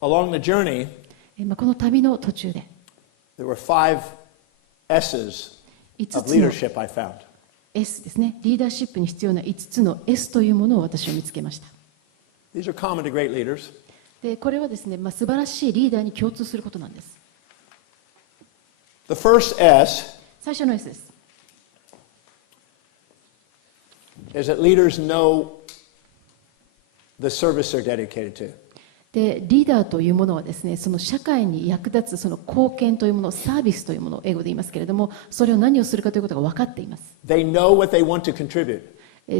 Along the journey, この旅の途中で there were 5 S's 5 of つの leadership I found. S ですね。リーダーシップに必要な5つの S というものを私は見つけました。These are common to great leaders. でこれはですね、素晴らしいリーダーに共通することなんです。The first S 最初の S です。is that leaders know the service they're dedicated to. でリーダーというものはですね、その社会に役立つその貢献というもの、サービスというものを英語で言いますけれども、それを何をするかということが分かっています。They know what they want to contribute.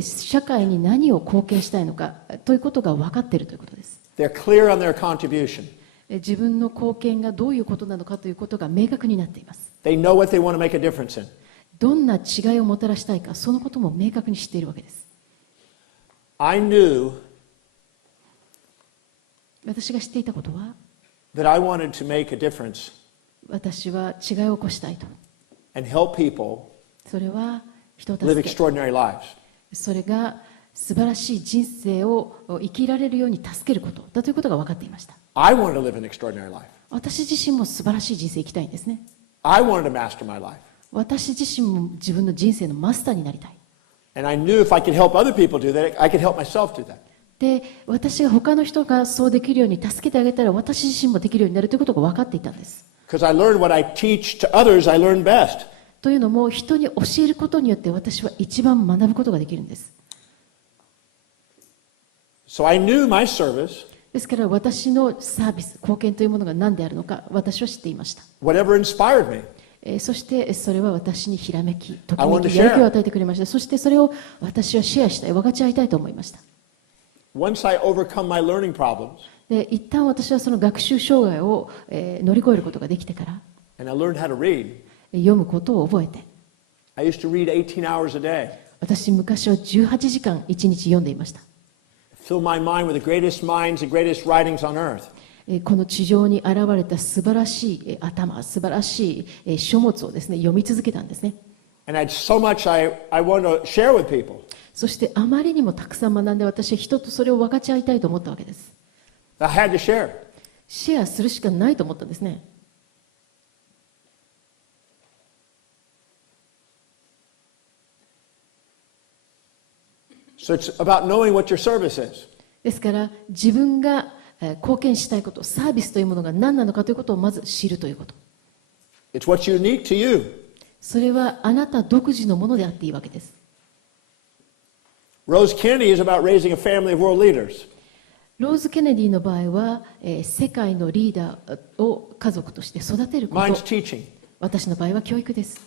社会に何を貢献したいのかということが分かっているということです。They're clear on their contribution. 自分の貢献がどういうことなのかということが明確になっています。They know what they want to make a difference in. どんな違いをもたらしたいか、そのことも明確に知っているわけです。I knew 私が知っていたことは、that I wanted to make a difference 私は違いを起こしたいと。and help people それは人を live 助け、 extraordinary lives. それが素晴らしい人生を生きられるように助けることだということが分かっていました。I wanted to live an extraordinary life. 私自身も素晴らしい人生を生きたいんですね。I wanted to master my life. 私自身も自分の人生のマスターになりたい。And I knew if I could help other people do that, I could help myself do that. で、私が他の人がそうできるように助けてあげたら、私自身もできるようになるということが分かっていたんです。Because I learned what I teach to others, I learn best. というのも、人に教えることによって私は一番学ぶことができるんです。So I knew my service, ですから私のサービス、貢献というものが何であるのか、私は知っていました。 whatever inspired me. そしてそれは私にひらめき、とき I め want to き、やる気 share. を与えてくれました。そしてそれを私はシェアしたい、分かち合いたいと思いました。Once I overcome my learning problems, で、一旦私はその学習障害を乗り越えることができてから、 and I learned how to read. 読むことを覚えて、I used to read 18 hours a day. 私昔は18時間1日読んでいました。Fill my mind with the greatest minds and greatest writings on earth. この地上に現れた素晴らしい頭、素晴らしい書物をですね、読み続けたんですね。And I had so much I wanted to share with people. そしてあまりにもたくさん学んで、私は人とそれを分かち合いたいと思ったわけです。I had to share. シェアするしかないと思ったんですね。So it's about knowing what your service is. ですから自分が貢献したいこと、サービスというものが何なのかということをまず知るということ。It's what's unique to you. それはあなた独自のものであっていいわけです。Rose Kennedy is about raising a family of world leaders. ローズ・ケネディの場合は、世界のリーダーを家族として育てるこ Mine's と。 teaching. 私の場合は教育です。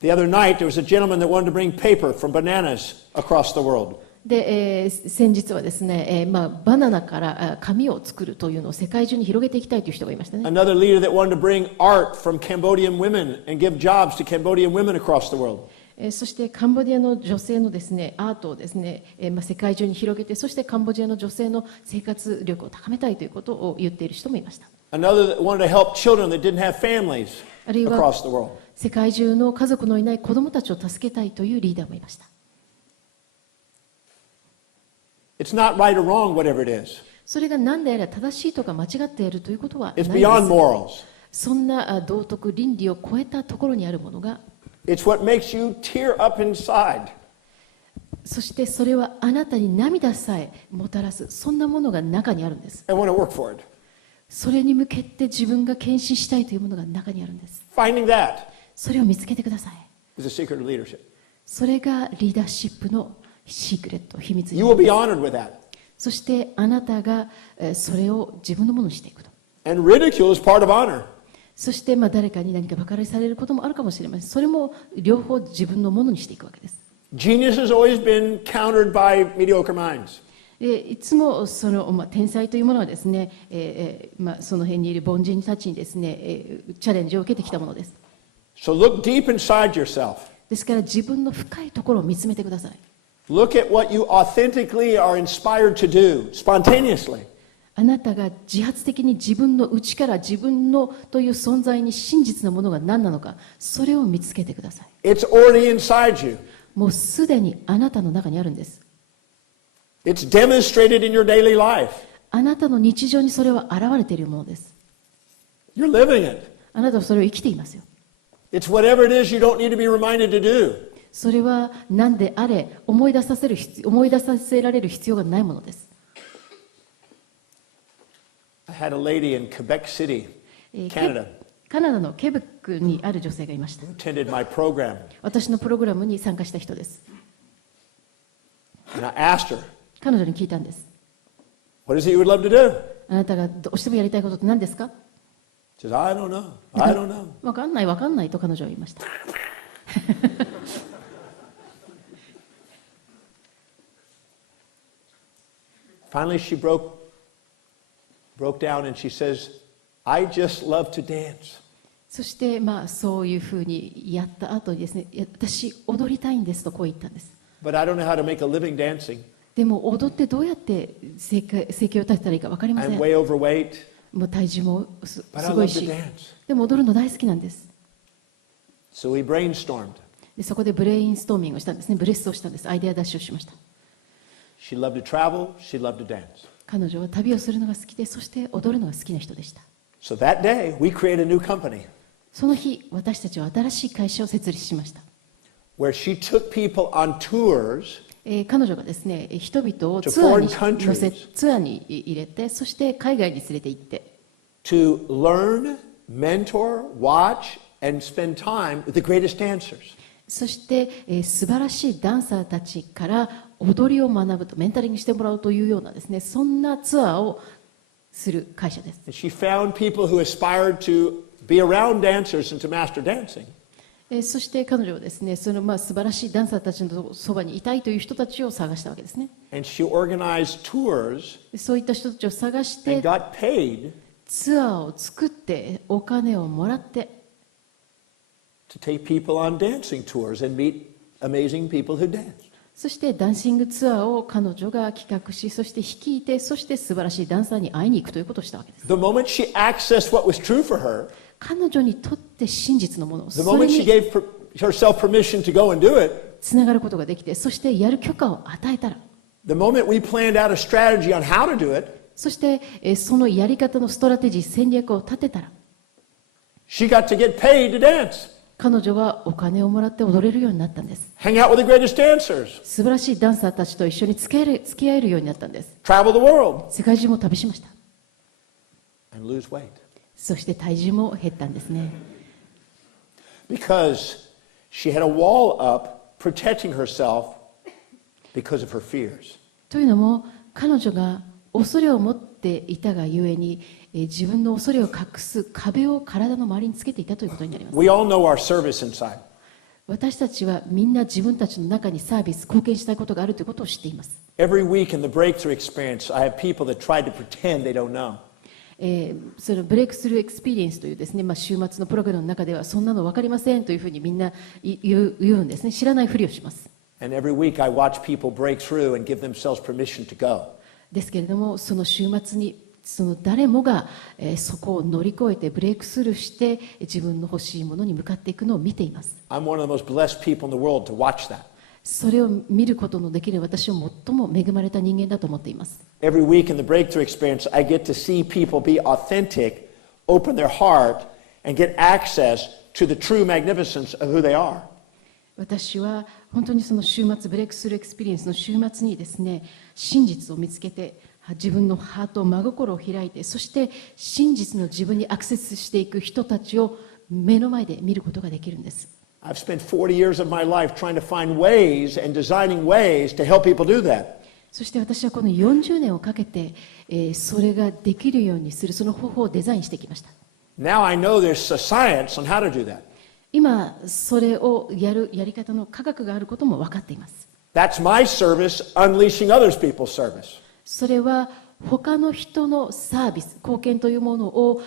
The other night, there was a gentleman that wanted to bring paper from bananas across the world. で、先日はですね、バナナから紙を作るというのを世界中に広げていきたいという人がいましたね。 Another leader that wanted to bring art from Cambodian women and give jobs to Cambodian women across the world. そしてカンボジアの女性のですね、アートをですね、世界中に広げて、そしてカンボジアの女性の生活力を高めたいということを言っている人もいました。Another that wanted to help children that didn't have families あるいは across the world. 世界中の家族のいない子どもたちを助けたいというリーダーもいました。It's not right or wrong, whatever it is. それが何であれ正しいとか間違っているということはない It's で beyond す。 morals. そんな道徳、倫理を超えたところにあるものが、 It's what makes you tear up inside. そしてそれはあなたに涙さえもたらす、そんなものが中にあるんです。 I want to work for it. それに向けて自分が献身したいというものが中にあるんです。 Finding that それを見つけてください。 is the secret of leadership. それがリーダーシップのシークレット、秘密に You な will り be ます。 honored with that. そしてあなたがそれを自分のものにしていくと。 And ridicule is part of honor. そして誰かに何か馬鹿にされることもあるかもしれません。それも両方自分のものにしていくわけです。 Genius has always been countered by mediocre minds. いつもその、天才というものはですね、その辺にいる凡人たちにですね、チャレンジを受けてきたものです。So look deep inside yourself. ですから自分の深いところを見つめてください。Look at what you authentically are inspired to do, spontaneously. あなたが自発的に自分の内から自分のという存在に真実なものが何なのか、それを見つけてください。It's already inside you. もうすでにあなたの中にあるんです。It's demonstrated in your daily life. あなたの日常にそれは現れているものです。 You're living it. あなたはそれを生きていますよ。 It's whatever it is you don't need to be reminded to do. それは何であれ思い出させられる必要がないものです。I had a lady in Quebec City, カナダのケベックにある女性がいました。 who attended my program. 私のプログラムに参加した人です。 And I asked her, 彼女に聞いたんです。 what is it you would love to do? あなたがどうしてもやりたいことって何ですか？ She says, I don't know. I don't know. わかんないと彼女は言いました。Finally, she broke down and she says, I just love to dance. そしてそういうふうにやった後にですね、私踊りたいんですとこう言ったんです。 But I don't know how to make a living dancing. でも踊ってどうやって生計を立てたらいいか分かりませ I'm ん。 way overweight, もう体重もす but I ごい love to し、dance. でも踊るの大好きなんです。 So we brainstormed. でそこでブレインストーミングをしたんですね。ブレスをしたんです。アイデア出しをしました。 She loved to travel, she loved to dance. 彼女は旅をするのが好きで、そして踊るのが好きな人でした。 So that day, we created a new company その日、私たちは新しい会社を設立しました。 where she took people on tours 彼女がですね、人々を To ツアーに foreign countries. 乗せ、ツアーに入れて、そして海外に連れて行って、 to learn, mentor, watch, and spend time with the greatest dancers. そして、素晴らしいダンサーたちから踊りを学ぶと、メンタリングしてもらうというようなですね、そんなツアーをする会社です。 And she found people who aspired to be around dancers and to master dancing. そして彼女はですね、その素晴らしいダンサーたちのそばにいたいという人たちを探したわけですね。 And she organized tours そういった人たちを探し and て、 got paid ツアーを作ってお金をもらって、 to take people on dancing tours and meet amazing people who dance. そしてダンシングツアーを彼女が企画し、そして率いて、そして素晴らしいダンサーに会いに行くということをしたわけです。 The moment she accessed what was true for her, 彼女にとって真実のもの、 the それ moment she に gave herself permission to go and do it, つながることができて、そしてやる許可を与えたら、 the moment we planned out a strategy on how to do it, そしてそのやり方のストラテジー、戦略を立てたら、 she got to get paid to dance, 彼女はお金をもらって踊れるようになったんです。 hang out with the greatest dancers, 素晴らしいダンサーたちと一緒に付き合えるようになったんです。 travel the world, 世界中も旅しました。 and lose weight. そして体重も減ったんですね。 Because she had a wall up protecting herself because of her fears. というのも、彼女が恐れを持っていたがゆえに、自分の恐れを隠す壁を体の周りにつけていたということになります。 We all know our service inside. 私たちはみんな自分たちの中にサービス、貢献したいことがあるということを知っています。 Every week in the breakthrough experience, I have people that try to pretend they don't know. そのブレイクスルーエクスペリエンスというですね、週末のプログラムの中ではそんなの分かりませんというふうにみんな言うんですね。知らないふりをします。 And every week I watch people break through and give themselves permission to go. ですけれども、その週末にその誰もがそこを乗り越えてブレイクスルーして自分の欲しいものに向かっていくのを見ています。 I'm one of the most blessed people in the world to watch that. それを見ることのできる私は最も恵まれた人間だと思っています。 Every week in the breakthrough experience, I get to see people be authentic, open their heart, and get access to the true magnificence of who they are. 私は本当にその週末ブレイクスルーエクスペリエンスの週末にですね、真実を見つけて自分のハート、真心を開いて、そして真実の自分にアクセスしていく人たちを目の前で見ることができるんです。 I've spent 40 years of my life trying to find ways and designing ways to help people do that. そして私はこの40年をかけて、それができるようにするその方法をデザインしてきました。 Now I know there's a science on how to do that. 今それをやり方の科学があることも分かっています。 That's my service, unleashing others people's service. それは他の人のサービス、貢献というものを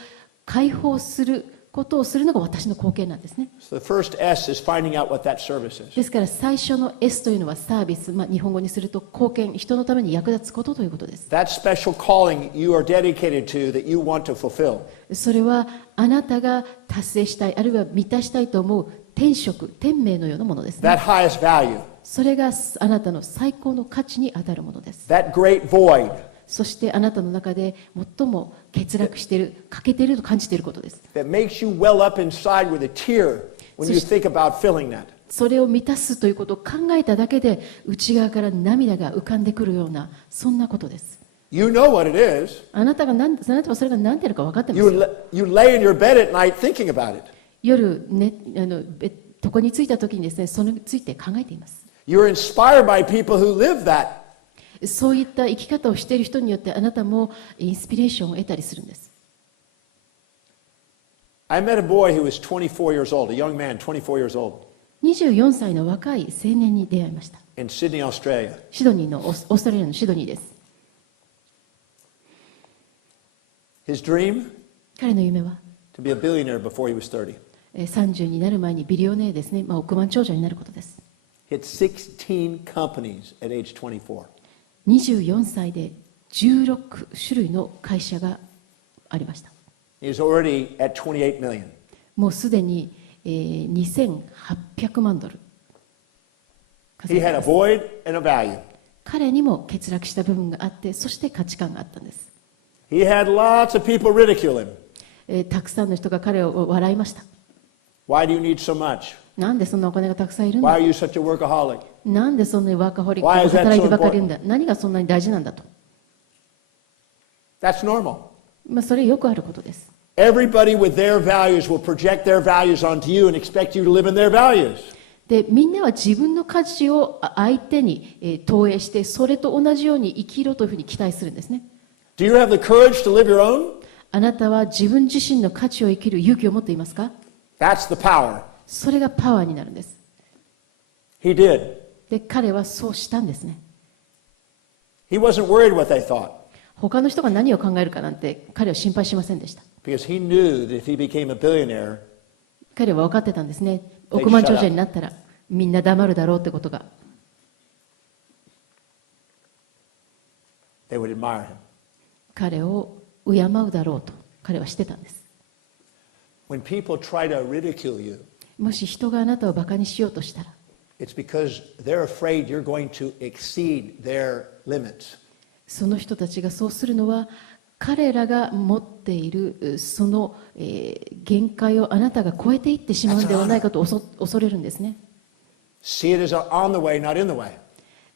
解放することをするのが私の貢献なんですね。So the first S is finding out what that service is. ですから最初の S というのはサービス、日本語にすると貢献、人のために役立つことということです。 That special calling you are dedicated to that you want to fulfill. それはあなたが達成したい、あるいは満たしたいと思う天職、天命のようなものですね。 That highest value. それがあなたの最高の価値に当たるものです。 That great void. そしてあなたの中で最も欠落している、欠けていると感じていることです。that makes you well up inside with a tear when you think about filling that. それを満たすということを考えただけで内側から涙が浮かんでくるような、そんなことです。You know what it is. あなたはそれが何であるか分かってます You, よ。you lay in your bed at night thinking about it. 夜、ね、床に着いた時にですね、それについて考えています。You're inspired by people who live that. そういった生き方をしている人によってあなたもインスピレーションを得たりするんです。I met a boy who was 24 years old, a young man, 24 years old, 24歳の若い青年に出会いました。in Sydney, Australia. シドニーのオーストラリアのシドニーです。His dream? 彼の夢は To be a billionaire before he was 30. 30になる前にビリオネーですね、億万長者になることです。Hit 16 companies at age 24. 24歳で16種類の会社がありました。He's already at 28 million. もうすでに2800万ドル He had a void and a value. 彼にも欠落した部分があって、そして価値観があったんです。He had lots of people ridicule him. たくさんの人が彼を笑いました。Why do you need so much? なんでそんなお金がたくさんいるん Why だ、 are you such a workaholic? なんでそんなにワーカホリック Why で is that 働いて so ばかりいるんだ、何がそんなに大事なんだと、That's normal. それよくあることです。 Everybody with their values will project their values onto you and expect you to live in their values. でみんなは自分の価値を相手に投影して、それと同じように生きろというふうに期待するんですね。 Do you have the courage to live your own? あなたは自分自身の価値を生きる勇気を持っていますか？ That's the power. それがパワーになるんです。 He did. で彼はそうしたんですね。 He wasn't worried what they thought 他の人が何を考えるかなんて彼は心配しませんでした。 because he knew that if he became a billionaire, 彼は分かってたんですね。億万長者になったらみんな黙るだろうってことが。 they would admire him. 彼を敬うだろうと彼はしてたんです。 When people try to ridicule you, もし人があなたをバカにしようとしたら、 it's because they're afraid you're going to exceed their limits. その人たちがそうするのは、彼らが持っているその限界をあなたが超えていってしまうのではないかと恐れるんですね。 See it as on the way, not in the way.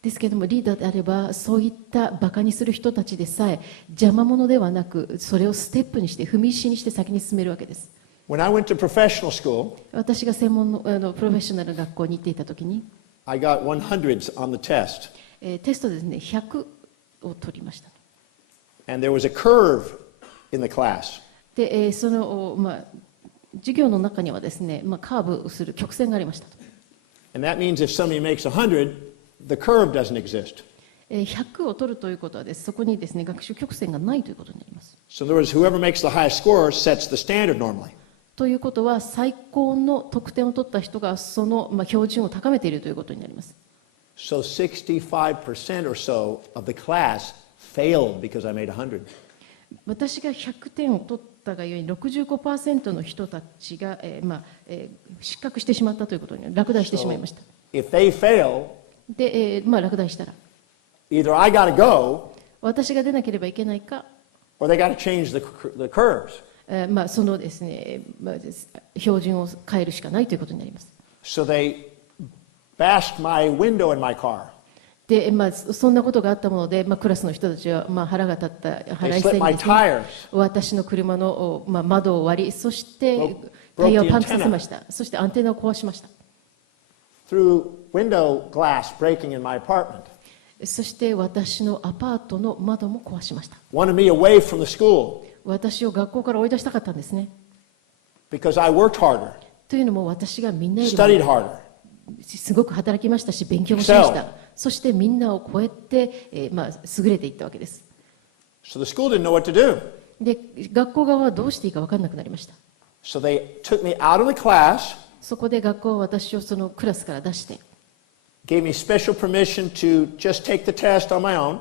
ですけれども、リーダーであればそういったバカにする人たちでさえ邪魔者ではなく、それをステップにして踏み石にして先に進めるわけです。 When I went to professional school, 私が専門のプロフェッショナル学校に行っていたときに、 I got 100s on the test. テストでですね、100を取りました。 And there was a curve in the class. で、その、授業の中にはですね、カーブする曲線がありました。 And that means if somebody makes 100, the curve doesn't exist. 100を取るということはです、そこにですね、学習曲線がないということになります。 So in other words, whoever makes the highest score sets the standard normally. ということは、最高の得点を取った人がその、標準を高めているということになります。 So 65% or so of the class failed because I made 100. 私が100点を取ったがゆえに 65% の人たちが、失格してしまったということに落第してしまいました。 If they fail, で、落第したら either I got to go 私が出なければいけないか、 or they got to change the curves. そのですね、標準を変えるしかないということになります。 So they bashed my window in my car. で、そんなことがあったもので、クラスの人たちは、腹が立った腹いせに They slit my ですね、 tires. 私の車の、窓を割り、そしてタイヤをパンクさせました。そしてアンテナを壊しました。 Through window glass breaking in my apartment. そして私のアパートの窓も壊しました。 Wanted me away from the school 私を学校から追い出したかったんですね。 because I worked harder, というのも私がみんなより studied も harder. すごく働きましたし、勉強もしました。そしてみんなを超えて、優れていったわけです。 So the school didn't know what to do. で、学校側はどうしていいか分からなくなりました。 So they took me out of the class, そこで学校は私をそのクラスから出して、gave me special permission to just take the test on my own.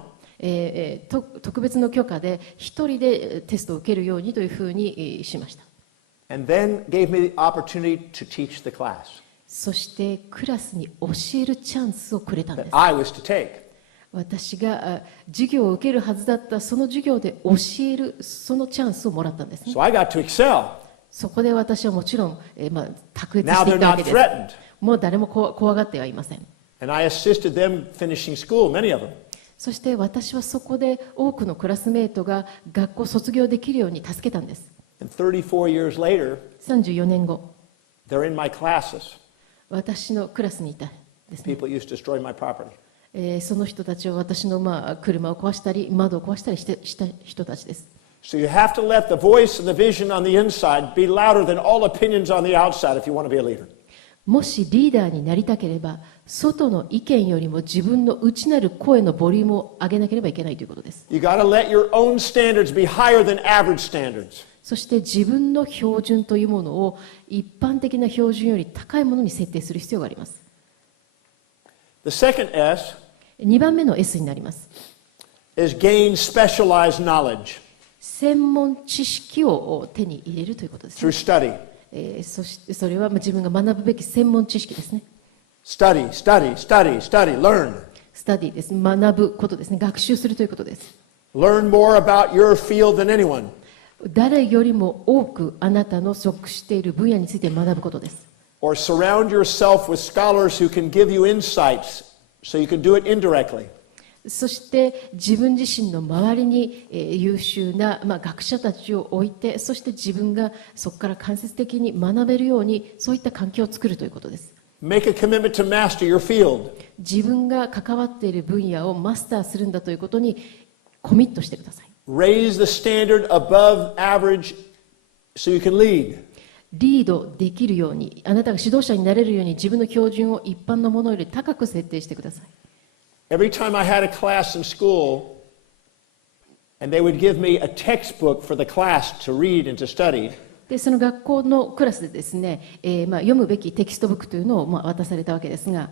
特別の許可で一人でテストを受けるようにというふうにしました。 And then gave me the opportunity to teach the class そしてクラスに教えるチャンスをくれたんで that す。 I was to take. 私が授業を受けるはずだったその授業で教えるそのチャンスをもらったんですね。 So I got to excel. そこで私はもちろん、卓越 Now してい they're ったわ not けです。 threatened. もう誰も怖がってはいません。 And I assisted them finishing school, many of them. そして私はそこで多くのクラスメートが学校を卒業できるように助けたんです。 And 34 years later, 34年後、they're in my classes. 私のクラスにいたですね。 People used to destroy my property. その人たちは私の車を壊したり窓を壊したりした人たちです。 So you have to let the voice and the vision on the inside be louder than all opinions on the outside if you want to be a leader. もしリーダーになりたければ、外の意見よりも自分の内なる声のボリュームを上げなければいけないということです。You got to let your own standards be higher than average standards. そして自分の標準というものを一般的な標準より高いものに設定する必要があります。The second S 2番目の S になります。is gain specialized knowledge 専門知識を手に入れるということです、 through study. そしてそれは自分が学ぶべき専門知識ですね。Study, study, study, study, learn. スタディです。学ぶことですね。学習するということです。 Learn more about your field than anyone. 誰よりも多くあなたの属している分野について学ぶことです。 Or surround yourself with scholars who can give you insights so you can do it indirectly. そして自分自身の周りに優秀な学者たちを置いて、そして自分がそこから間接的に学べるように、そういった環境を作るということです。 Make a commitment to master your field. 自分が関わっている分野をマスターするんだということにコミットしてください。 Raise the standard above average so you can lead. リードできるように、あなたが指導者になれるように自分の標準を一般のものより高く設定してください。 Every time I had a class in school, and they would give me a textbook for the class to read and to study, でその学校のクラスでですね、読むべきテキストブックというのを渡されたわけですが、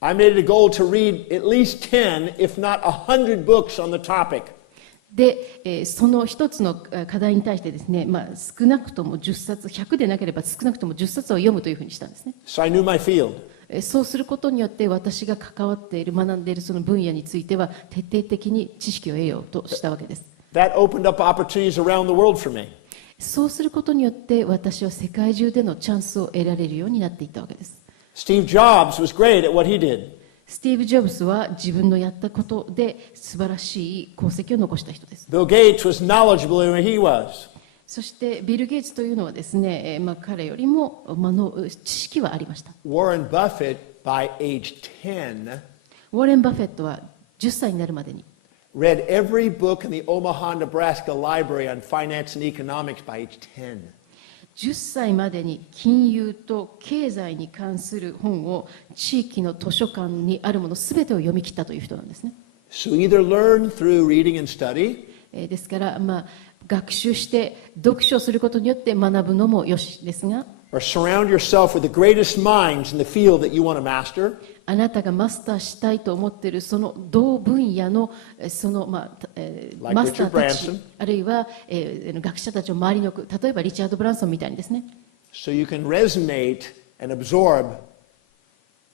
I made it a goal to read at least 10, if not 100 books on the topic. で、その一つの課題に対してですね、少なくとも10冊、100でなければ少なくとも10冊を読むというふうにしたんですね。 So I knew my field. そうすることによって私が関わっている、学んでいるその分野については徹底的に知識を得ようとしたわけです。 That opened up opportunities around the world for me. そうすることによって私は世界中でのチャンスを得られるようになっていったわけです。 Steve Jobs was great at what he did. スティーブ・ジョブズは自分のやったことで素晴らしい功績を残した人です。 Bill Gates was knowledgeable in what he was. そしてビル・ゲイツというのはですね、彼よりも知識はありました。 Warren Buffett, by age 10, ウォーレン・バフェットは10歳になるまでに read every book in the Omaha, Nebraska library on finance and economics by age 10. 10歳までに金融と経済に関する本を地域の図書館にあるもの全てを読み切ったという人なんですね。 So either learn through reading and study, ですから、学習して読書をすることによって学ぶのもよしですが、 or surround yourself with the greatest minds in the field that you want to master, あなたがマスターしたいと思っているその同分野のその、マスターた Richard ち Branson あるいは、学者たちを周りに置く、例えばリチャード・ブランソンみたいにですね、 so you can resonate and absorb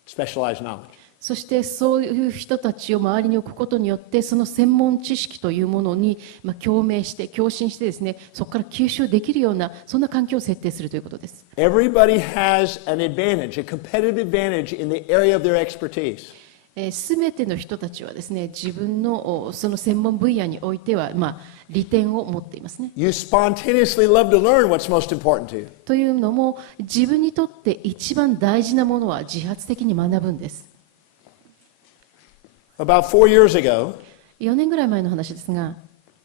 specialized knowledge. そしてそういう人たちを周りに置くことによってその専門知識というものに共鳴して共振してですね、そこから吸収できるようなそんな環境を設定するということです。 Everybody has an advantage, a competitive advantage in the area of their expertise. すべての人たちはですね、自分のその専門分野においては利点を持っていますね。 You spontaneously love to learn what's most important to you. というのも自分にとって一番大事なものは自発的に学ぶんです。 About 4 years ago, 4年ぐらい前の話ですが、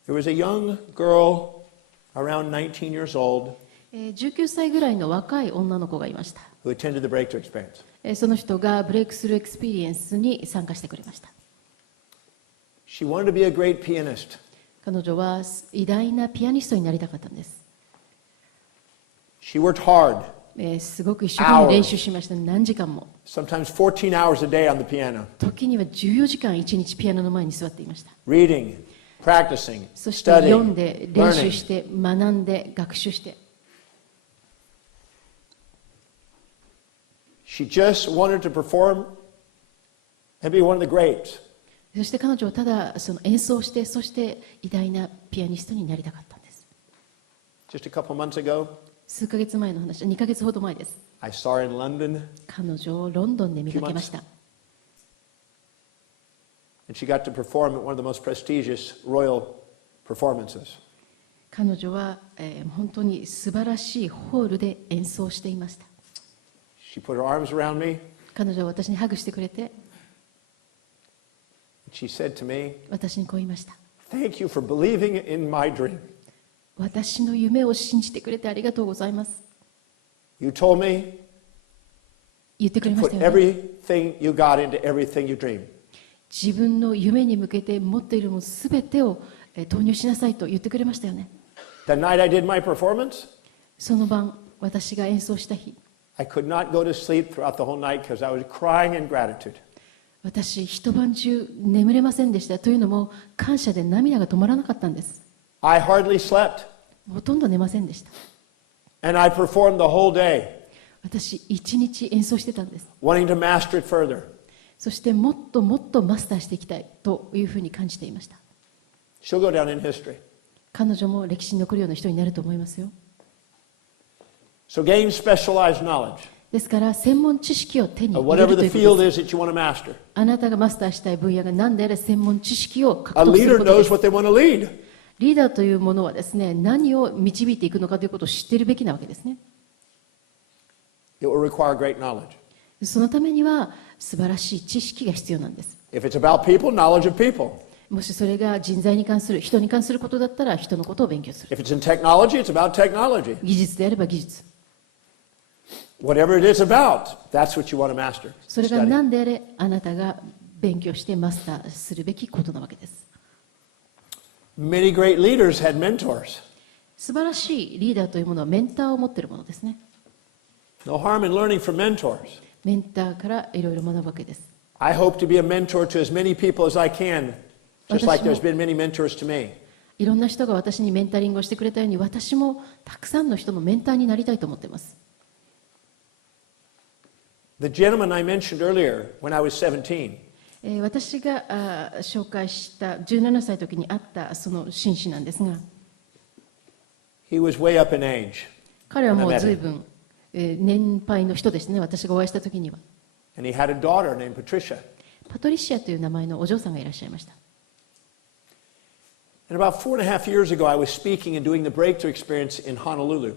there was a young girl around 19 years old 19歳ぐらいの若い女の子がいました。 who attended the breakthrough experience. その人がブレイクスルーエクスペリエンスに参加してくれました。 She wanted to be a great pianist. 彼女は偉大なピアニストになりたかったんです。 She worked hard, すごく一生懸命練習しました。何時間も。 sometimes 14 hours a day on the piano, 時には14時間1日ピアノの前に座っていました。 reading, practicing, そして読ん studying, で練習し learning. て学んで学習して、 She just wanted to perform and be one of the greats. そして彼女はただその演奏して、そして偉大なピアニストになりたかったんです。Just a couple months ago, 数ヶ月前の話、2ヶ月ほど前です。I saw her in London, 彼女をロンドンで見かけました。and she got to perform at one of the most prestigious royal performances. 彼女は、本当に素晴らしいホールで演奏していました。She put her arms around me. 彼女は私にハグしてくれて、She said to me, 私にこう言いました。Thank you for believing in my dream. 私の夢を信じてくれてありがとうございます。You told me 言ってく to れまし put たよね。everything you got into everything you dream. 自分の夢に向けて持っているものすべてを投入しなさいと言ってくれましたよね。The night I did my performance, その晩、私が演奏した日、I could not go to sleep throughout the whole night because I was crying in gratitude. 私、一晩中眠れませんでした。というのも、感謝で涙が止まらなかったんです。I hardly slept, ほとんど寝ませんでした。and I performed the whole day, 私、一日演奏してたんです。wanting to master it further. そしてもっともっとマスターしていきたいというふうに感じていました。She'll go down in history. 彼女も歴史に残るような人になると思いますよ。So gain specialized knowledge ですから、専門知識を手に of 入れ whatever ると the いうこと field です。 is that you want to master. あなたがマスターしたい分野が何であれ、専門知識を獲 A 得する leader ことで knows す。 what they want to lead. リーダーというものはですね、何を導いていくのかということを知っているべきなわけですね。It will require great knowledge. そのためには素晴らしい知識が必要なんです。If it's about people, knowledge of people. もしそれが人材に関する、人に関することだったら人のことを勉強する。 If it's in technology, it's about technology. 技術であれば技術。Whatever it is about, that's what you want to master. それが Study. 何であれ、あなたが勉強してマスターするべきことなわけです。Many great leaders had mentors. 素晴らしいリーダーというものはメンターを持っているものですね。No harm in learning from mentors. メンターからいろいろ学ぶわけです。I hope to be a mentor to as many people as I can, just like there's been many mentors to me. いろんな人が私にメンタリングをしてくれたように、私もたくさんの人のメンターになりたいと思っています。The gentleman I mentioned earlier when I was 17, 私が紹介した17歳の時に会ったその紳士なんですが、 he was way up in age. 彼はもう随分年配の人ですね。私がお会いした時には And he had a daughter named Patricia. パトリシアという名前のお嬢さんがいらっしゃいました。 And about 4.5 years ago, I was speaking and doing the breakthrough experience in Honolulu.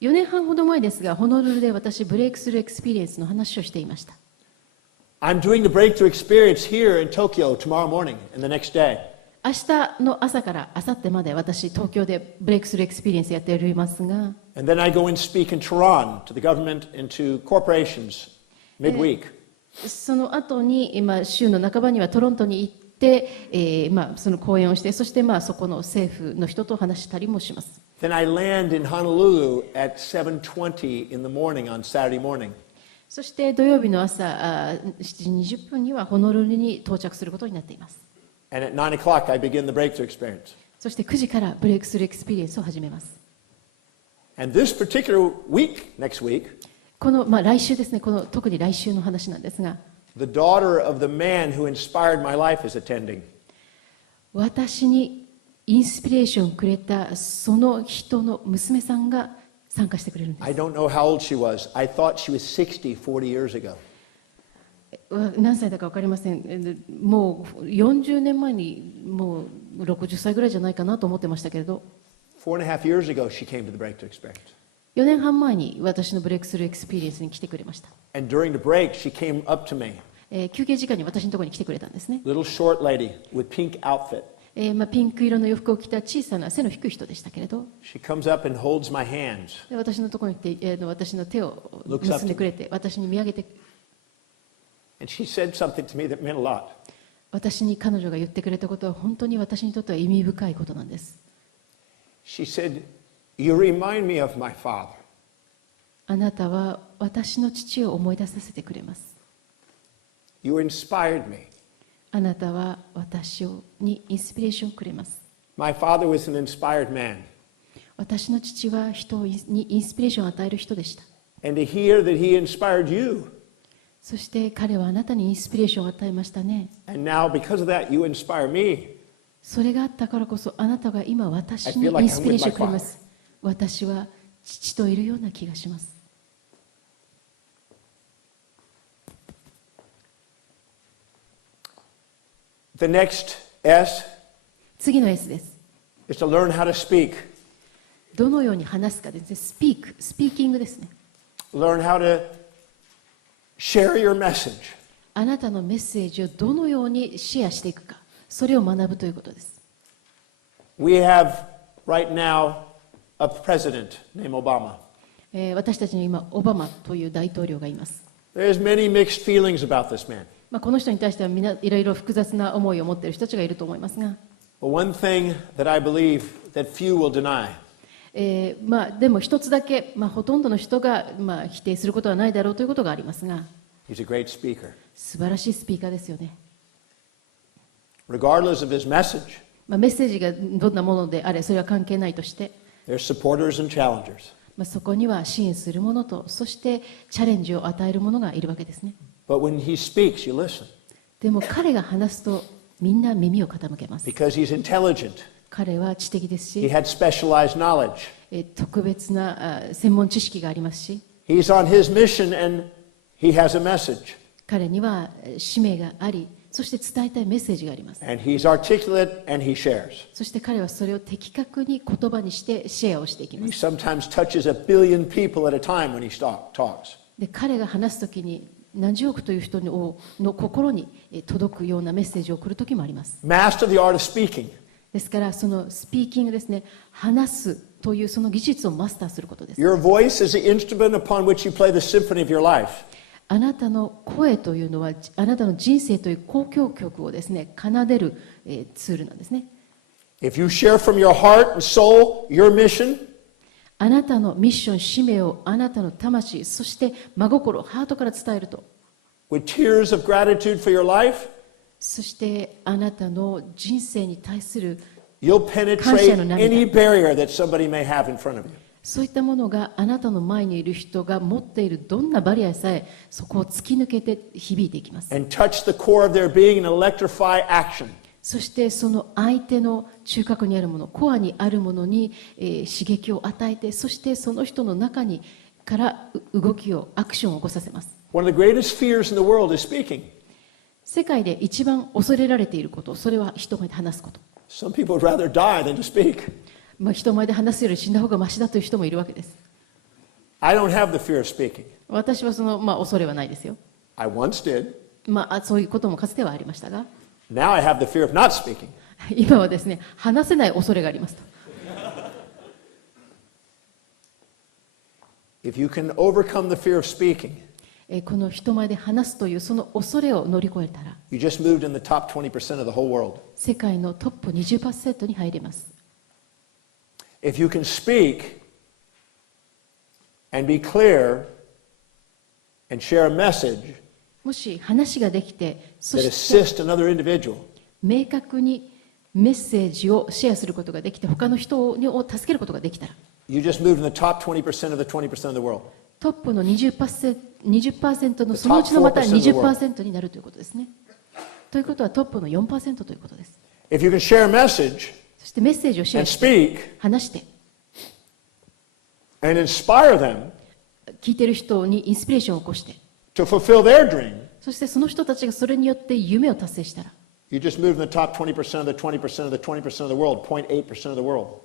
4年半ほど前ですが、ホノルルで私ブレイクスルーエクスペリエンスの話をしていました。 I'm doing the breakthrough experience here in Tokyo tomorrow morning and the next day. 明日の朝から明後日まで私東京でブレイクスルーエクスペリエンスやっておりますが、 And then I go and speak in Tehran to the government and to corporations midweek. その後に週の半ばにはトロントに行って、その講演をして、そしてそこの政府の人と話したりもします。 Then I land in Honolulu at 7:20 in the morning on Saturday morning. そして土曜日の朝7時20分にはホノルルに到着することになっています。 And at 9 o'clock, I begin the breakthrough experience. そして9時からブレイクスルーエクスペリエンスを始めます。 And this particular week, next week, この、来週ですね、特に来週の話なんですが、 the daughter of the man who inspired my life is attending. 私にインスピレーションをくれたその人の娘さんが参加してくれるんです。 I don't know how old she was. I thought she was 60, 40 years ago. 何歳だか分かりません。もう40年前にもう60歳ぐらいじゃないかなと思ってましたけれど、 4.5 years ago, she came to the breakthrough experience. 4年半前に私のブレイクスルーエクスペリエンスに来てくれました。 And during the break, she came up to me. 休憩時間に私のところに来てくれたんですね。 Little short lady with pink outfit. ピンク色の洋服を着た小さな背の低い人でしたけれど、 She comes up and holds my hands. で私のところに来て、私の手を結んでくれて、私に見上げて、 And she said something to me that meant a lot. 私に彼女が言ってくれたことは本当に私にとっては意味深いことなんです。 She said, "You remind me of my father." あなたは私の父を思い出させてくれます。 You inspired me. あなたは私にインスピレーションをくれます。 My father was an inspired man. 私の父は人にインスピレーションを与える人でした。 And to hear that he inspired you, そして彼はあなたにインスピレーションを与えましたね。And now, because of that, you inspire me. それがあったからこそあなたが今私にインスピレーションをくれます。私は父といるような気がします。The next S 次の S です。is to learn how to speak. どのように話すかですね。スピーキングですね。Learn how to share your message. あなたのメッセージをどのようにシェアしていくか、それを学ぶということです。We have right now a president named Obama. 私たちに今、オバマという大統領がいます。There's many mixed feelings about this man. この人に対してはみんないろいろ複雑な思いを持っている人たちがいると思いますが、But one thing that I believe that few will deny でも一つだけ、ほとんどの人が、否定することはないだろうということがありますが、he's a great speaker. 素晴らしいスピーカーですよね。Regardless of his message, メッセージがどんなものであれ、それは関係ないとして、there's supporters and challengers. そこには支援する者と、そしてチャレンジを与える者がいるわけですね。But when he speaks, you listen. でも彼が話すとみんな耳を傾けます。Because he's intelligent. 彼は知的です He し、 had specialized knowledge. 特別な専門知識がありますし、 He's on his mission and he has a message. 彼には使命があり、そして伝えたいメッセージがあります。 And he's articulate and he shares. そして彼はそれを的確に言葉にしてシェアをしていきま He す。 sometimes touches a billion people at a time when he talks. で彼が話すときに何十億という人の心に届くようなメッセージを送るときもあります。 Master the art of speaking. ですからそのスピーキングですね、話すというその技術をマスターすることです。 Your voice is the instrument upon which you play the symphony of your life. あなたの声というのはあなたの人生という交響曲をですね、奏でるツールなんですね。 If you share from your heart and soul your mission, あなたのミッション、使命をあなたの魂、そして真心、ハートから伝えると、 with tears of gratitude for your life, そしてあなたの人生に対する you'll penetrate any barrier that somebody may have in front of you. そういったものがあなたの前にいる人が持っているどんなバリアさえそこを突き抜けて響いていきます。 And touch the core of their being and electrify action. そしてその相手の中核にあるもの、コアにあるものに、刺激を与えて、そしてその人の中にから動きを、アクションを起こさせます。 One of the greatest fears in the world is speaking. 世界で一番恐れられていること、それは人前で話すこと。Some people would rather die than to speak. 人前で話すより死んだ方がマシだという人もいるわけです。I don't have the fear of speaking. 私はその、恐れはないですよ。I once did. そういうこともかつてはありましたが、Now I have the fear of not speaking. 今はですね、話せない恐れがありますと。If you can overcome the fear of speaking, この人前で話すというその恐れを乗り越えたら、 you just moved in the top 20% of the whole world. 世界のトップ 20% に入れます。If you can speak and be clear and share a message もし話ができて、そ that して assists another individual, 明確にメッセージをシェアすることができて、他の人を助けることができたら、 you just moved in the top 20% of the 20% of the world. トップの 20% のそのうちのまた 20% になるということですね。ということはトップの 4% ということです。 If you can share a message そしてメッセージをシェア and して、 speak 話して、 and inspire them 聞いている人にインスピレーションを起こして、 to fulfill their dream, そしてその人たちがそれによって夢を達成したら、 you just moved in the top 20% of the 20% of the 20% of the world, 0.8% of the world.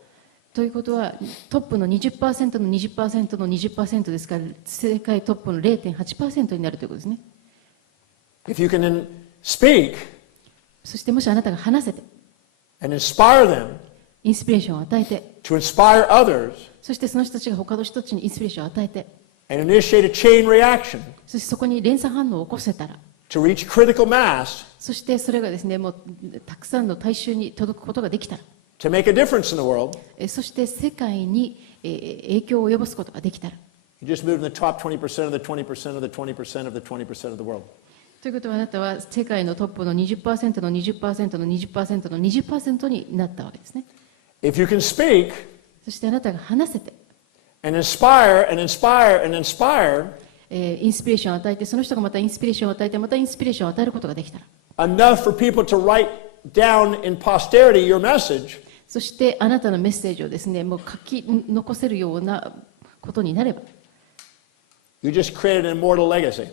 ということはトップの 20% の 20% の 20% ですから、世界トップの 0.8% になるということですね。 If you can speak そしてもしあなたが話せて、 and inspire them インスピレーションを与えて、 to inspire others そしてその人たちが他の人たちにインスピレーションを与えて、 and initiate a chain reaction そしてそこに連鎖反応を起こせたら、 to reach critical mass そしてそれがですね、もうたくさんの大衆に届くことができたら、 to make a difference in the world, そして世界に影響を及ぼすことができたら、 you just moved in the top 20% of the 20% of the 20% of the 20% of the world. ということはあなたは世界のトップの 20% の 20% の 20% の 20% になったわけですね。 If you can speak そしてあなたが話せて、 and inspire and inspire and inspire, インスピレーションを与えて、その人がまたインスピレーションを与えて、またインスピレーションを与えることができたら、enough for people to write down in posterity your message, そしてあなたのメッセージをですね、もう書き残せるようなことになれば、you just created an immortal legacy.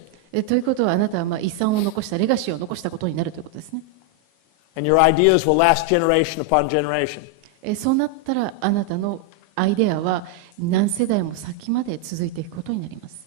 ということは、あなたは遺産を残した、レガシーを残したことになるということですね。And your ideas will last generation upon generation. そうなったら、あなたのアイデアは何世代も先まで続いていくことになります。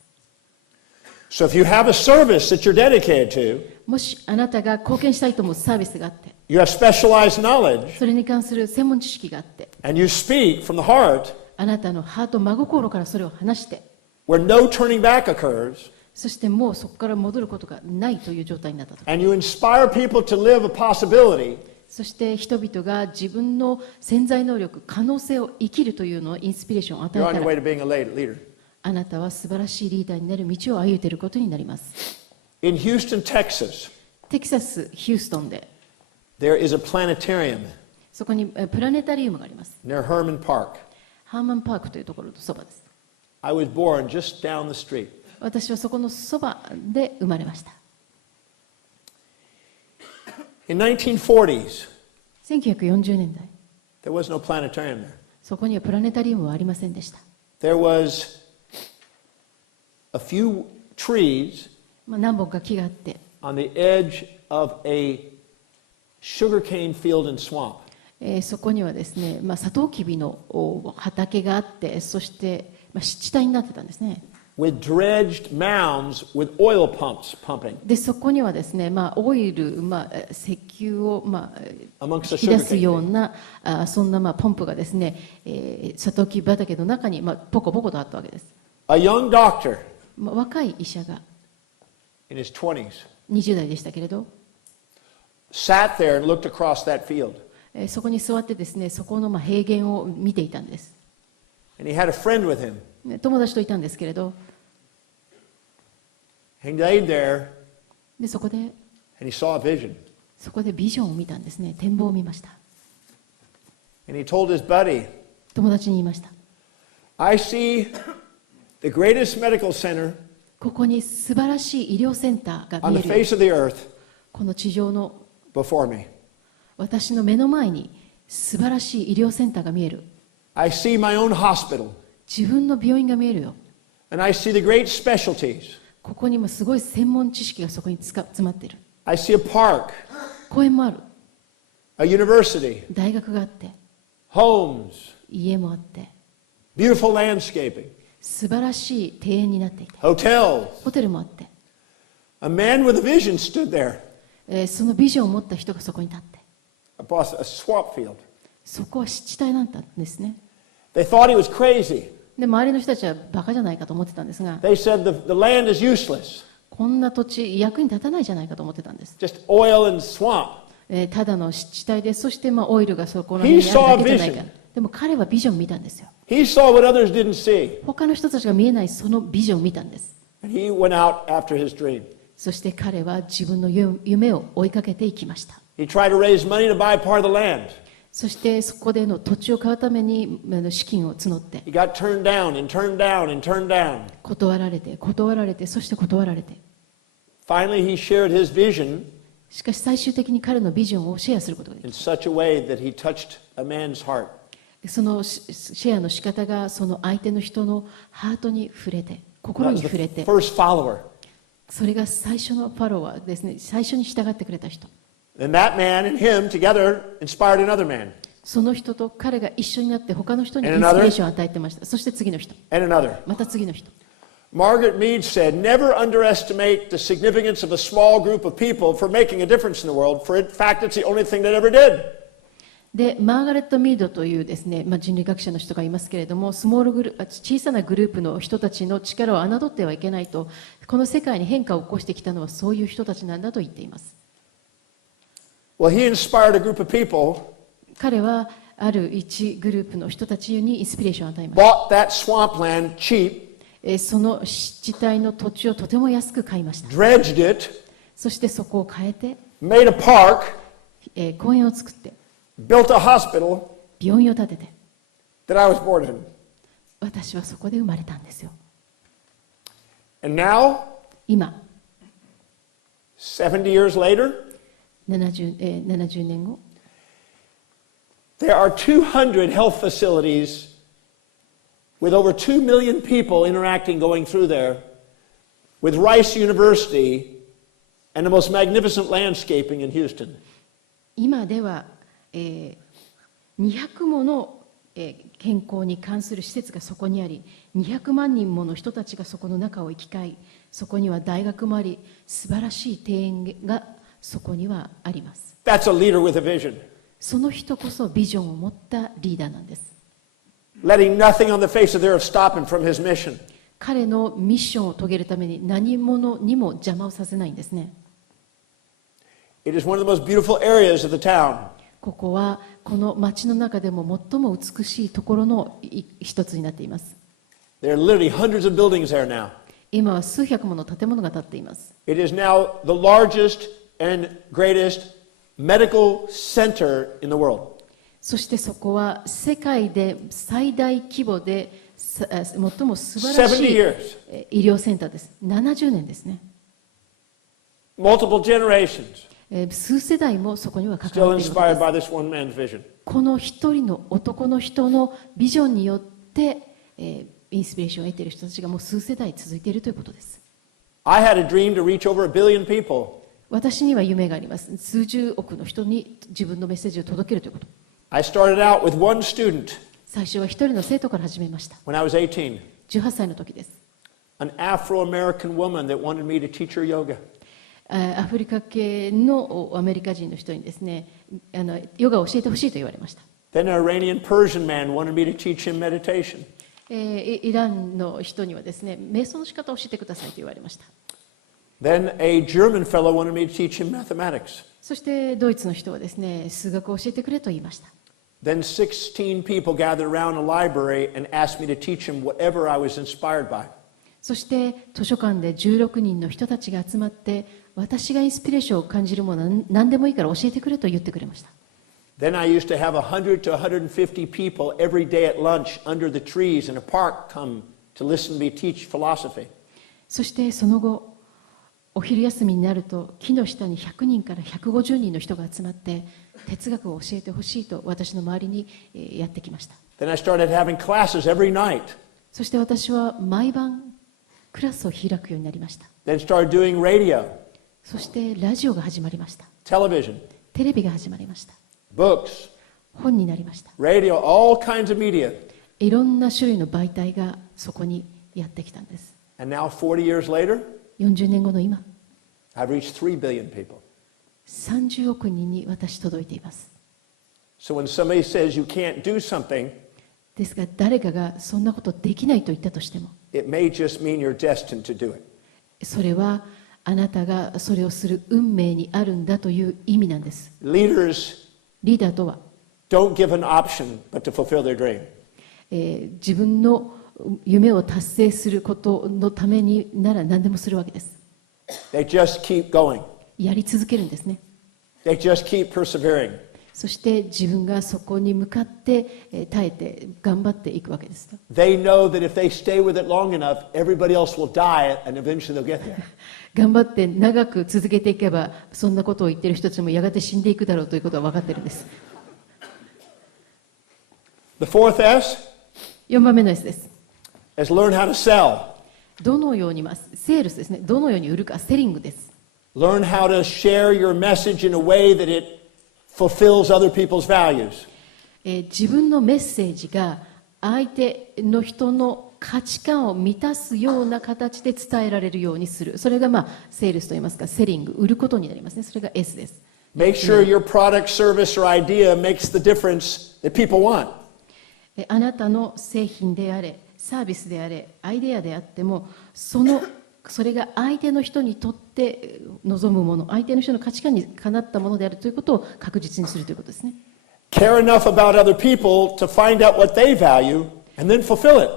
So if you have a service that you're dedicated to, もしあなたが貢献したいと思うサービスがあって、you have specialized knowledge, それに関する専門知識があって、and you speak from the heart, あなたのハート、真心からそれを話して、where no turning back occurs, そしてもうそこから戻ることがないという状態になったと。 and you inspire people to live a possibility, そして人々が自分の潜在能力、可能性を生きるというのをインスピレーションを与 you're え on た your ら、 way to being a leader. あなたは素晴らしいリーダーになる道を歩いていることになります。In Houston, Texas, テキサス、ヒューストンで、there is a planetarium そこにプラネタリウムがあります。 near Herman Park. ハーマンパークというところのそばです。 I was born just down the street. 私はそこのそばで生まれました。 In 1940s, 1940年代、 there was no planetarium there. そこにはプラネタリウムはありませんでした。 There was a few trees 何本か木があって、 on the edge of a sugarcane field and swamp. そこにはですね、サトウキビの畑があって、そして、湿地帯になってたんですね。With dredged mounds with oil pumps pumping で、そこにはですね、オイル、石油を、amongst the 引き出す sugarcane よう field. な、そんなポンプがですね、サトウキビ畑の中に、ポコポコとあったわけです。A young doctor 若い医者が in his 20s 20代でしたけれど、 sat there and looked across that field. そこに座ってですね、そこの平原を見ていたんです。 And he had a friend with him. 友達といたんですけれど、 He laid there でそこで and he saw a vision. ビジョンを見たんですね。展望を見ました。 And he told his buddy, 友達に言いました。 I see the greatest medical center ここに素晴らしい医療センターが on 見 the えるよ。 face of the earth この地上の before me. 私の目の前に素晴らしい医療センターが見える。 I see my own hospital 自分の病院が見えるよ。 and I see the great specialties. ここにもすごい専門知識がそこに詰まっている。 I see a park, 公園もある。 a university, 大学があって、 homes, 家もあって、 beautiful landscaping, 素晴らしい庭園になっていて、 hotels. ホテルもあって、 A man with a vision stood there そのビジョンを持った人がそこに立って、 across a swamp field. そこは湿地帯なんだんですね。 They thought he was crazy. で、周りの人たちはバカじゃないかと思ってたんですが、 They said the land is useless, こんな土地役に立たないじゃないかと思ってたんです。 just oil and swamp. ただの湿地帯で、そしてオイルがそこら辺にあるだけじゃないか。でも彼はビジョンを見たんですよ。 He saw what others didn't see, 他の人たちが見えないそのビジョンを見たんです。 and he went out after his dream. そして彼は自分の夢を追いかけていきました。 He tried to raise money to buy part of the land. そしてそこでの土地を買うために資金を募って、 He got turned down and turned down and turned down. 断られて、断られて、そして断られて、 Finally, he shared his vision しかし最終的に彼のビジョンをシェアすることができ in such a way that he touched a man's heart. そのシェアの仕方がその相手の人のハートに触れて、心 That に was 触れ the て、 first follower. それが最初のファロワーですね。最初に従ってくれた人。 And that man and him together inspired another man その人と彼が一緒になって他の人にイン And ス another? ピレーションを与えてました。そして次の人、 and another. また次の人。 Margaret Mead said, never underestimate the significance of a small group of people for making a difference in the world, for in fact, it's the only thing that ever did. で、マーガレット・ミードというですね、人類学者の人がいますけれども、小さなグループの人たちの力を侮ってはいけないと、この世界に変化を起こしてきたのはそういう人たちなんだと言っています。Well, he inspired a group of people, 彼はある一グループの人たちにインスピレーションを与えました。 bought that swampland cheap, その湿地帯の土地をとても安く買いました。 dredged it, そしてそこを変えて、 made a park, 公園を作って、 built a hospital 病院を建てて、 that I was born in. 私はそこで生まれたんですよ。And now, 今、 70 years later, 70年後、 there are 200 health facilities with over 2 million people interacting, going through there, with Rice University and the most magnificent landscaping in Houston. 今では、200もの、健康に関する施設がそこにあり、200万人もの人たちがそこの中を行き交い、そこには大学もあり、素晴らしい庭園がそこにはあります。That's a leader with a vision. その人こそビジョンを持ったリーダーなんです。Letting nothing on the face of the earth stop him from his mission. 彼のミッションを遂げるために何者にも邪魔をさせないんですね。It is one of the most beautiful areas of the town. ここはこの町の中でも最も美しいところの一つになっています。There are literally hundreds of buildings there now. 今は数百もの建物が建っています。It is now the largest and greatest medical center in the world. そしてそこは世界で最大規模で最も素晴らしい医療センターです。70年ですね。Multiple generations. 数世代もそこには関 Still わっている inspired の by です。 this one man's vision. この一人の男の人のビジョンによって、インスピレーションを得ている人たちがもう数世代続いているということです。I had a dream to reach over 1 billion people. 私には夢があります。数十億の人に自分のメッセージを届けるということ。I started out with one student 最初は一人の生徒から始めました。 when I was 18, 18歳の時です。 an Afro-American woman that wanted me to teach her yoga. アフリカ系のアメリカ人の人にですね、ヨガを教えてほしいと言われました。 Then an Iranian Persian man wanted me to teach him meditation. イランの人にはですね、瞑想の仕方を教えてくださいと言われました。 Then a German fellow wanted me to teach him mathematics. そしてドイツの人はですね、数学を教えてくれと言いました。 Then 16 people gathered around a library and asked me to teach him whatever I was inspired by. そして図書館で16人の人たちが集まって、私がインスピレーションを感じるものは何でもいいから教えてくれと言ってくれました。 Then I used to have 100 to 150 people every day at lunch under the trees in a park come to listen to me teach philosophy. そしてその後、お昼休みになると木の下に100人から150人の人が集まって哲学を教えてほしいと私の周りにやってきました。 Then I started having classes every night. そして私は毎晩クラスを開くようになりました。 Then started doing radio, そしてラジオが始まりました。 television, テレビが始まりました。 books, 本になりました。 radio, all kinds of media. いろんな種類の媒体がそこにやってきたんです。 And now 40 years later, 40年後の今、 I've reached 3 billion people. 30億人に私届いています。 So when somebody says you can't do something, ですが誰かがそんなことできないと言ったとしても、 it may just mean you're destined to do it. それはあなたがそれをする運命にあるんだという意味なんです。 Leaders リーダーとは、 don't give an option but to fulfill their dream. 自分の夢を達成することのためになら何でもするわけです。 They just keep going. やり続けるんですね。 They just keep persevering. そして自分がそこに向かって耐えて頑張っていくわけです。 They know that if they stay with it long enough, everybody else will die and eventually they'll get there. 頑張って長く続けていけばそんなことを言っている人たちもやがて死んでいくだろうということは分かっているんです。 The fourth S 4番目の S です。 is learn how to sell. どのように、セールスですね。どのように売るか、セリングです。 Learn how to share your message in a way that it fulfills other people's values. 自分のメッセージが相手の人の価値観を満たすような形で伝えられるようにする。それがセールスといいますか、セリング、売ることになりますね。それが S です。Make sure your product, service, or idea makes the difference that people want. あなたの製品であれ、サービスであれ、アイデアであっても、それが相手の人にとって望むもの、相手の人の価値観にかなったものであるということを確実にするということですね。Care enough about other people to find out what they value and then fulfill it.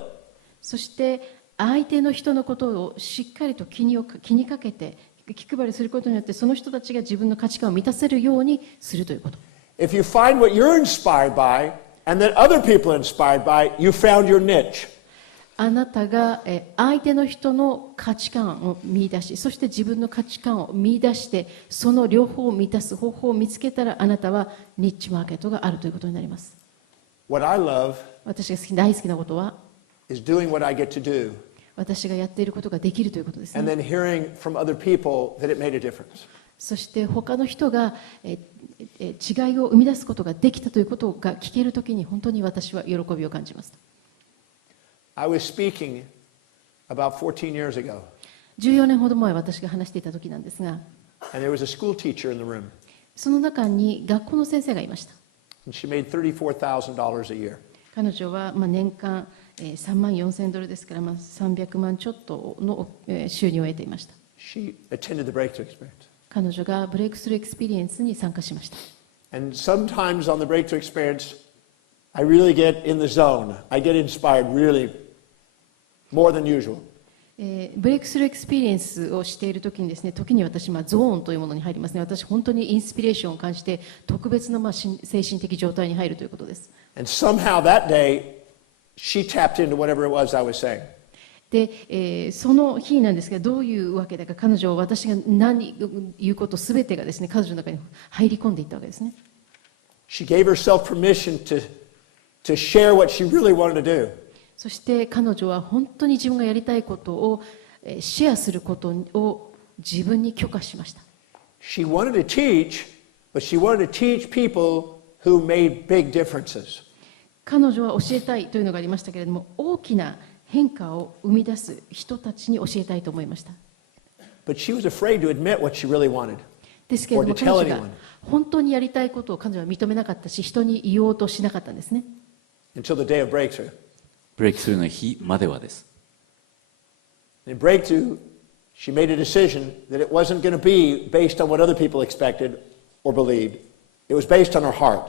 そして相手の人のことをしっかりと気にかけて気配りすることによってその人たちが自分の価値観を満たせるようにするということ。If you find what you're inspired by and that other people are inspired by, you found your niche. あなたが相手の人の価値観を見出し、そして自分の価値観を見出して、その両方を満たす方法を見つけたら、あなたはニッチマーケットがあるということになります。What I love 私が大好きなことは、is doing what I get to do 私がやっていることができるということですね。and then hearing from other people that it made a difference. そして他の人が違いを生み出すことができたということが聞けるときに、本当に私は喜びを感じます。I was speaking about 14 years ago, 14年ほど前、私が話していた時なんですが、 and there was a school teacher in the room, その中に学校の先生がいました。and she made $34,000 a year. 彼女は年間3万4000ドルですから、300万ちょっとの収入を得ていました。She attended the breakthrough experience. 彼女がブレイクスルーエクスペリエンスに参加しました。And sometimes on the breakthrough experience, I really get in the zone. I get inspired really more than usual. ブレイクスルーエクスペリエンスをしているときにですね、時に私、ゾーンというものに入りますね。私、本当にインスピレーションを感じて、特別な精神的状態に入るということです。And somehow that day, she tapped into whatever it was I was saying. で、その日なんですけど、どういうわけだか、彼女は私が言うことすべてがですね、彼女の中に入り込んでいったわけですね。She gave herself permission to share what she really wanted to do. そして彼女は本当に自分がやりたいことをシェアすることを自分に許可しました。She wanted to teach, but she wanted to teach people who made big differences. 彼女は教えたいというのがありましたけれども、大きな変化を生み出す人たちに教えたいと思いました。But she was afraid to admit what she really wanted ですけれ or ど to も、彼 tell 女が anyone 本当にやりたいことを彼女は認めなかったし、人に言おうとしなかったんですね。 until the day of breakthrough. ブレイクスルーの日まではです。In breakthrough, she made a decision that it wasn't going to be based on what other people expected or believed. It was based on her heart.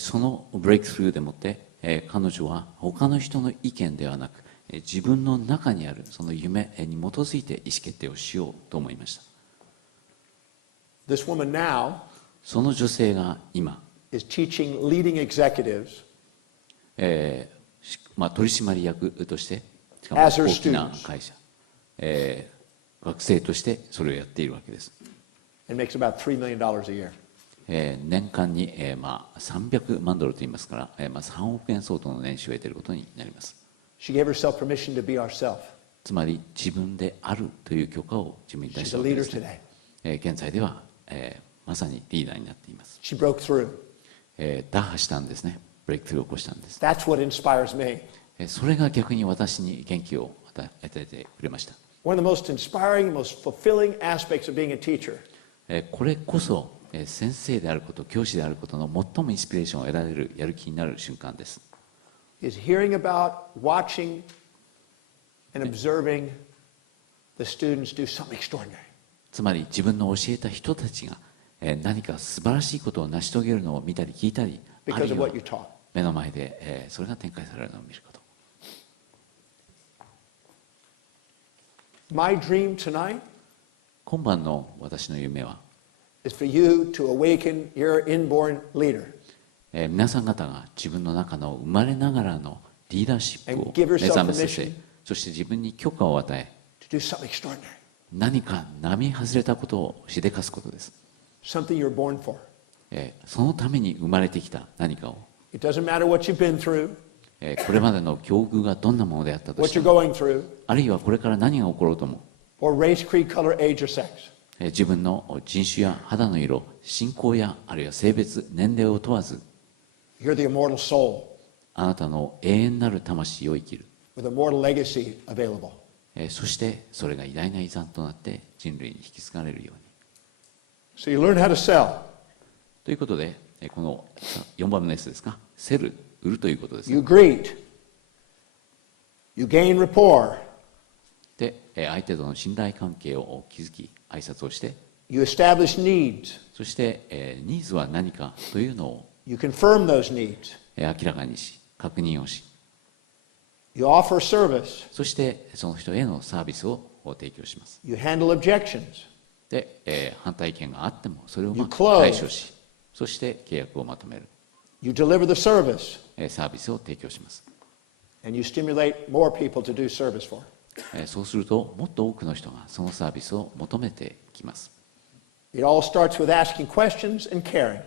そのブレイクスルーでもって、彼女は他の人の意見ではなく、自分の中にあるその夢に基づいて意思決定をしようと思いました。This woman now その女性が今、is teaching leading executives 取締役として、しかも as her 大きな students 会社、学生としてそれをやっているわけです。and makes about $3 million a year. 年間に、300万ドルといいますから、3億円相当の年収を得ていることになります。She gave herself permission to be herself. つまり自分であるという許可を自分に出し She's た a わけ leader ですね。today. 現在では、まさにリーダーになっています。She broke through. 打破したんですね。ブレイクスルーを起こしたんです。 That's what inspires me. それが逆に私に元気を与えてくれました。One of the most inspiring, most fulfilling aspects of being a teacher これこそ先生であること、教師であることの最もインスピレーションを得られる、やる気になる瞬間です。is hearing about, watching, and observing the students do something extraordinary. つまり自分の教えた人たちが何か素晴らしいことを成し遂げるのを見たり聞いたり、あ Because るい of は what you taught. 目の前でそれが展開されるのを見ること。My dream tonight 今晩の私の夢は、is for you to awaken your inborn leader 皆さん方が自分の中の生まれながらのリーダーシップ and を give 目 yourself 覚めさせ permission そして自分に許可を与え、 to do something extraordinary, 何か並外れたことをしでかすことです。 something you're born for. そのために生まれてきた何かを、It doesn't matter what you've been through, これまでの境遇がどんなものであったと what して you're も、 going through, あるいはこれから何が起ころうとも、 or race, creed, color, age, or sex. 自分の人種や肌の色、信仰やあるいは性別、年齢を問わず、 You're the immortal soul あなたの永遠なる魂を生きる。 with immortal legacy available. そしてそれが偉大な遺産となって人類に引き継がれるように。 So you learn how to sell. ということで、この4番目の S ですか、セル、売るということです。 You greet. You gain rapport. で、相手との信頼関係を築き、挨拶をして、 You establish needs. そして、ニーズは何かというのを You confirm those needs. 明らかにし、確認をし、 You offer service. そしてその人へのサービスを提供します。 You handle objections. で、反対意見があってもそれを You close. 対処し、そして契約をまとめる、You deliver the service. サービスを提供します。and you stimulate more people to do service for. そうするともっと多くの人がそのサービスを求めてきます。 It all starts with asking questions and caring.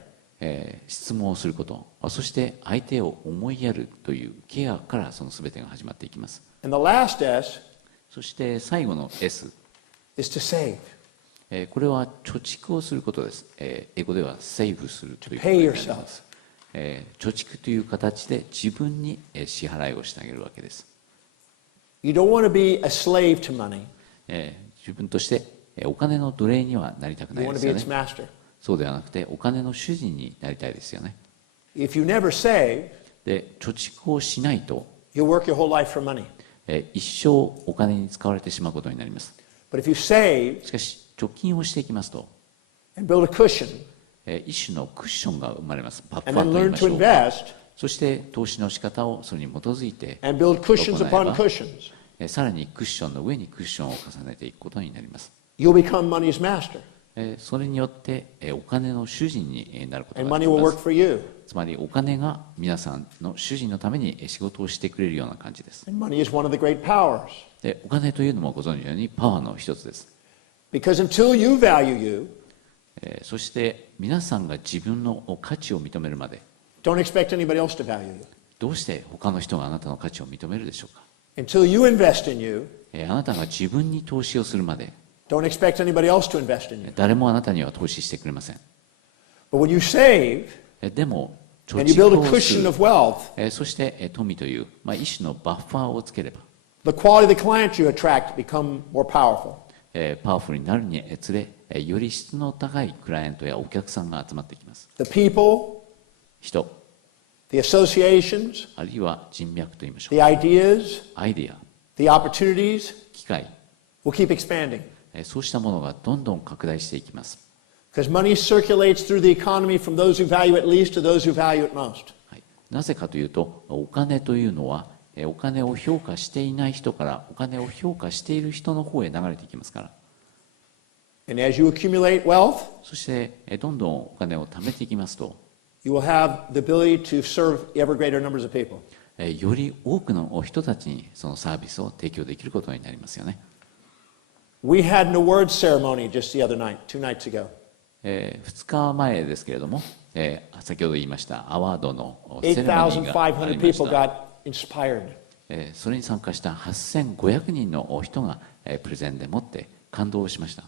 質問をすること、そして相手を思いやるというケアからその全てが始まっていきます。 And the last S そして最後の S、 is to save. これは貯蓄をすることです。英語ではセーブするということになります。貯蓄という形で自分に支払いをしてあげるわけです。 You don't want to be a slave to money. 自分としてお金の奴隷にはなりたくな You い want で to す be よ its ね。 master. そうではなくてお金の主人になりたいですよね。 If you never save, で、貯蓄をしないと you'll work your whole life for money. 一生お金に使われてしまうことになります。 But if you save しかし貯金をしていきますと and build a cushion 一種のクッションが生まれます。バッフ and ァ then ーと言い learn ましょ to う。 invest そして投資の仕方をそれに基づいて and build cushions 行え upon ば cushions, さらにクッションの上にクッションを重ねていくことになります。 you'll become money's master. それによってお金の主人になること And がで money き will ま work す。 for you. つまりお金が皆さんの主人のために仕事をしてくれるような感じです。 And money is one of the great powers. で、お金というのもご存知のようにパワーの一つです。 Because until you value you, そして皆さんが自分の価値を認めるまで don't expect anybody else to value you. どうして他の人があなたの価値を認めるでしょうか。 Until you invest in you, あなたが自分に投資をするまで don't expect anybody else to invest in you. 誰もあなたには投資してくれません。 But when you save でも貯 and you build 蓄 a をす cushion る of wealth, そして富という、一種のバッファーをつければ the quality of the clients you attract become more powerful. パワフルになるにつれより質の高いクライアントやお客さんが集まってきます。 The people, 人、 the associations, あるいは人脈といいましょう。 the ideas, アイデア、 the opportunities 機会、 will keep expanding. そうしたものがどんどん拡大していきます。 Because money circulates through the economy from those who value it least to those who value it most. はい、なぜかというと、お金というのはお金を評価していない人からお金を評価している人の方へ流れていきますから。 And as you accumulate wealth, そしてどんどんお金を貯めていきますと、 you will have the ability to serve ever greater numbers of people. より多くの人たちにそのサービスを提供できることになりますよね。We had an awards ceremony just the other night, 2 nights ago. 2日前ですけれども、先ほど言いましたアワードのセレモニーがあり8,500ま people した。 got inspired. それに参加した8500人の人がプレゼンでもって感動しました。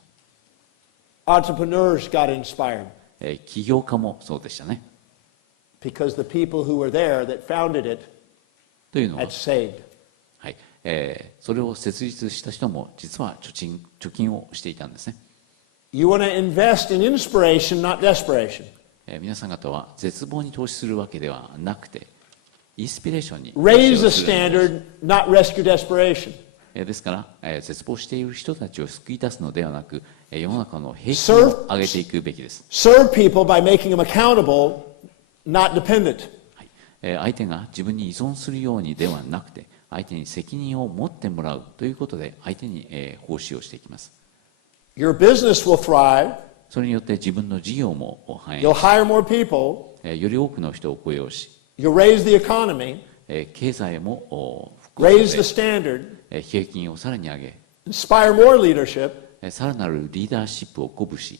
Entrepreneurs got inspired 起業家もそうでしたね。 because the people who were there that founded it というのは had、saved. はいそれを設立した人も実は貯金をしていたんですね。 You want to invest in inspiration, not desperation. 皆さん方は絶望に投資するわけではなくて、インスピレーションに投 Raise 資 the をするんです。 standard, not rescue desperation. ですから、絶望している人たちを救い出すのではなく、世の中の平均を上げていくべきです。Serve people by making them accountable, not dependent. 相手が自分に依存するようにではなくて、相手に責任を持ってもらうということで、相手に奉仕をしていきます。Your business will thrive. それによって自分の事業も繁栄 You'll し、 hire more people. より多くの人を雇用し、 You'll raise the economy, 経済も復興 raise さ the せ、 standard, 平均をさらに上げ、 inspire more leadership, さらなるリーダーシップを鼓舞し、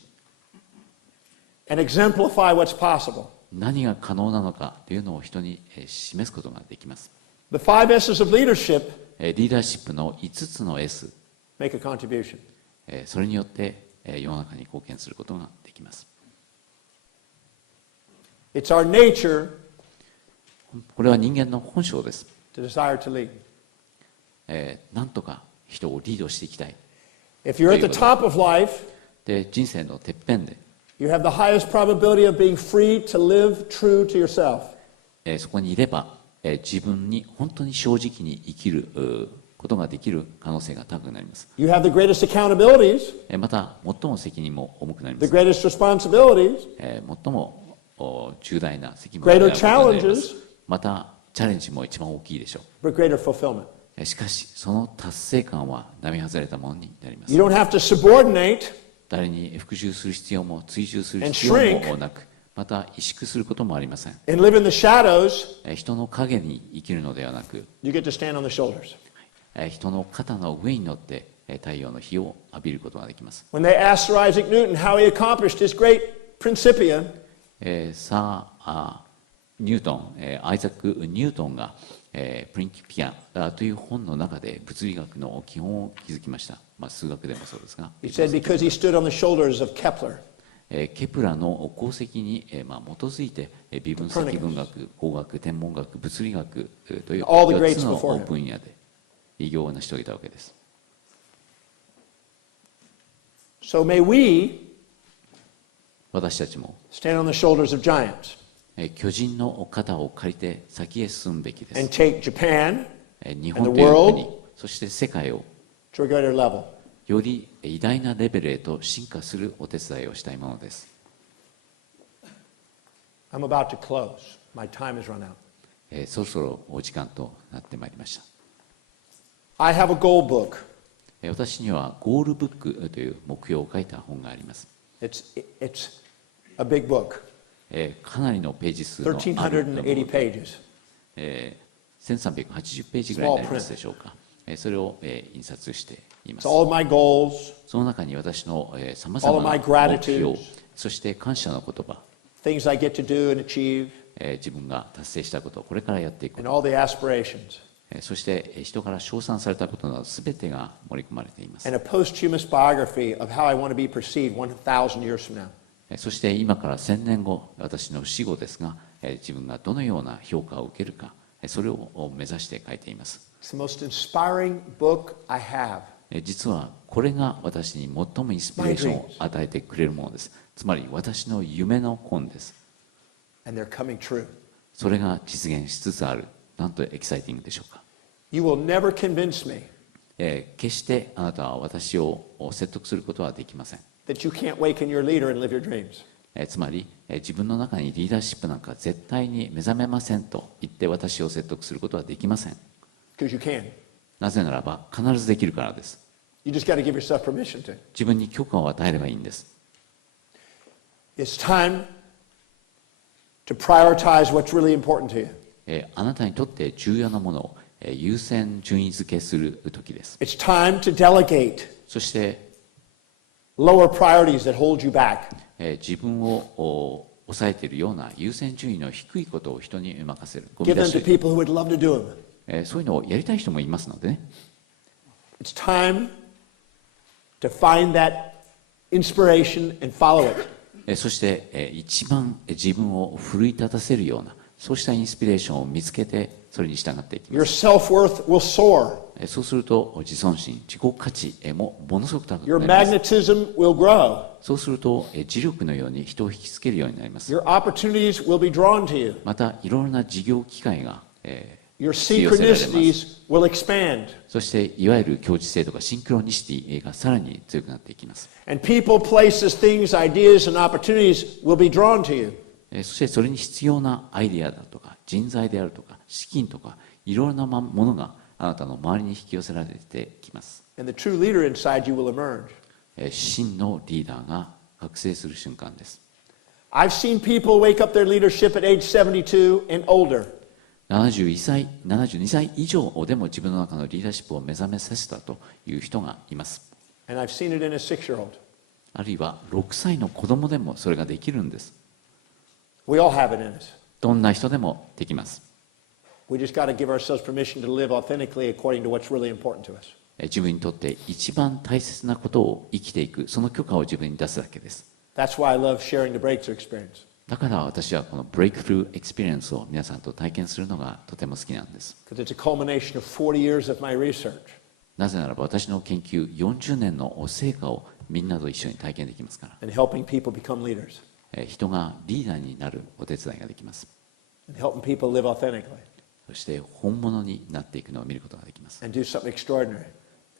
and exemplify what's possible. 何が可能なのかというのを人に示すことができます。 The 5 S's of leadership リーダーシップの5つの S、 make a contribution. それによって世の中に貢献することができます。 It's our nature これは人間の本性です。 to desire to lead. なんとか人をリードしていきたい。 If you're at the top of life, で、人生のてっぺんで、 you have the highest probability of being free to live true to yourself. そこにいれば、自分に本当に正直に生きることができる可能性が高くなります。 You have the greatest accountabilities, また、最も責任も重くなりま the す。 greatest responsibilities, 最も重大な責務が greater あることになります challenges, また、チャレンジも一番大きいでしょ but greater fulfillment. う。しかし、その達成感は並外れたものになります。 You don't have to subordinate 誰に服従する必要も追従する and 必要 shrink もなく、また萎縮することもありません。and live in the shadows, 人の影に生きるのではなく、 you get to stand on the shoulders. 人の肩の上に乗って太陽の日を浴びることができます。 When they asked Sir Isaac Newton how he accomplished his great Principia, さあニュートン、アイザック・ニュートンが、プリンキピアという本の中で物理学の基本を築きました。数学でもそうですが、 he said because he stood on the shoulders of Kepler, ケプラの功績に、基づいて微分積分学、工学、天文学、物理学という All the 4 greats つの before him. 分野で偉業を成し遂げたわけです。 So may we 私たちも stand on the shoulders of giants 巨人の肩を借りて先へ進むべきで and す。 take Japan 日本という国、そして世界を to a greater level. より偉大なレベルへと進化するお手伝いをしたいものです。 I'm about to close. My time has run out. そろそろお時間となってまいりました。 I have a goal book. 私にはゴールブックという目標を書いた本があります。 It's a big book, かなりのページ数のあるもの1380 pages. 1380ページぐらいになりますでしょうか。それを印刷していま It's す。 all of my goals, その中に私のさま all ざま of な my 目 gratitudes, 標、そして感謝の言葉、 things I get to do and achieve, 自分が達成したこと、これからやっていくこ and と、 all the aspirations. そして人から称賛されたことなど全てが盛り込まれています。 And a posthumous biography of how I want to be perceived 1,000 years from now. そして今から1000年後、私の死後ですが、自分がどのような評価を受けるか、それを目指して書いています。 It's the most inspiring book I have. 実はこれが私に最もインスピレーションを与えてくれるものです。つまり私の夢の本です。 And they're coming true. それが実現しつつある。なんとエキサイティングでしょうか。 You will never convince me 決してあなたは私を説得することはできません。 that you can't waken your leader and live your dreams. つまり自分の中にリーダーシップなんか絶対に目覚めませんと言って私を説得することはできません。 Because you can. なぜならば必ずできるからです。 You just got to give yourself permission to. 自分に許可を与えればいいんです。 It's time to prioritize what's really important to you. あなたにとって重要なものを優先順位付けする時です。 It's time to delegate そして、lower priorities that hold you back. 自分を抑えているような優先順位の低いことを人に任せる。ゴミ Give 出 them し to といて people who would love to do them. そういうのをやりたい人もいますのでね。 It's time to find that inspiration and follow it. そして、一番自分を奮い立たせるようなそうしたインスピレーションを見つけてそれに従っていきま Your す。 self-worth will soar. そうすると自尊心、自己価値もものすごく高く Your なります。 magnetism will grow. そうすると磁力のように人を引きつけるようになります。 Your opportunities will be drawn to you. またいろいろな事業機会が、Your 引き寄せられます。 synchronicities will expand. そしていわゆる共時性とかシンクロニシティがさらに強くなっていきます。 And people, places, things, ideas, and opportunities will be drawn to you. そしてそれに必要なアイデアだとか人材であるとか資金とかいろいろなものがあなたの周りに引き寄せられてきます。 And the true leader inside you will emerge. 真のリーダーが覚醒する瞬間です。 I've seen people wake up their leadership at age 72 and older. 72歳以上でも自分の中のリーダーシップを目覚めさせたという人がいます。 And I've seen it in a 6-year-old. あるいは6歳の子供でもそれができるんです。 We all have it in us. どんな人でもできます。 We just got to give ourselves permission to live authentically according to what's really important to us. 自分にとって一番大切なことを生きていく、その許可を自分に出すだけです。 That's why I love sharing the breakthrough experience. だから私はこのブレイクスルーエクスペリエンスを皆さんと体験するのがとても好きなんです。 Because it's a culmination of 40 years of my research. なぜならば私の研究40年の成果をみんなと一緒に体験できますから。 And helping people become leaders. 人がリーダーになるお手伝いができます。 And helping people live authentically. そして本物になっていくのを見ることができます。 And do something extraordinary.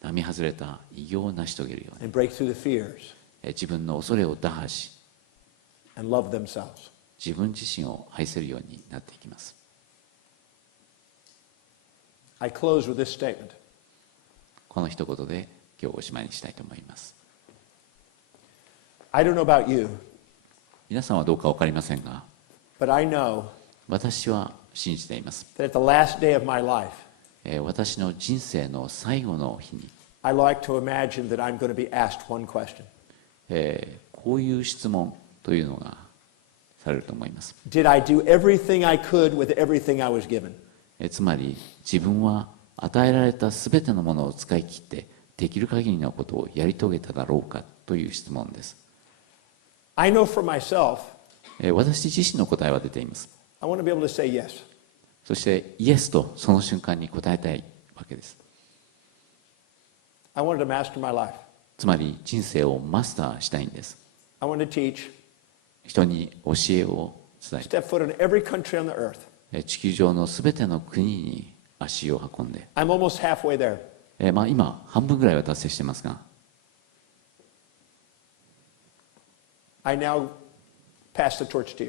並外れた偉業を成し遂げるように And break through the fears. 自分の恐れを打破し And love themselves. 自分自身を愛せるようになっていきます。 I close with this statement. この一言で今日おしまいにしたいと思います。 I don't know about you, 皆さんはどうか分かりませんが、 but I know 私は信じています。 that at the last day of my life, 私の人生の最後の日に、 I like to imagine that I'm going to be asked one question. こういう質問というのがされると思います。 Did I do everything I could with everything I was given? つまり自分は与えられたすべてのものを使い切ってできる限りのことをやり遂げただろうかという質問です。 I know for myself, 私自身の答えは出ています。 I want to be able to say yes. そしてイエスとその瞬間に答えたいわけです。 I wanted to master my life. つまり人生をマスターしたいんです。 I wanted to teach, 人に教えを伝え step foot in every country on the earth. て、地球上のすべての国に足を運んで、 I'm almost halfway there. 今半分ぐらいは達成してますが、 I now pass the torch to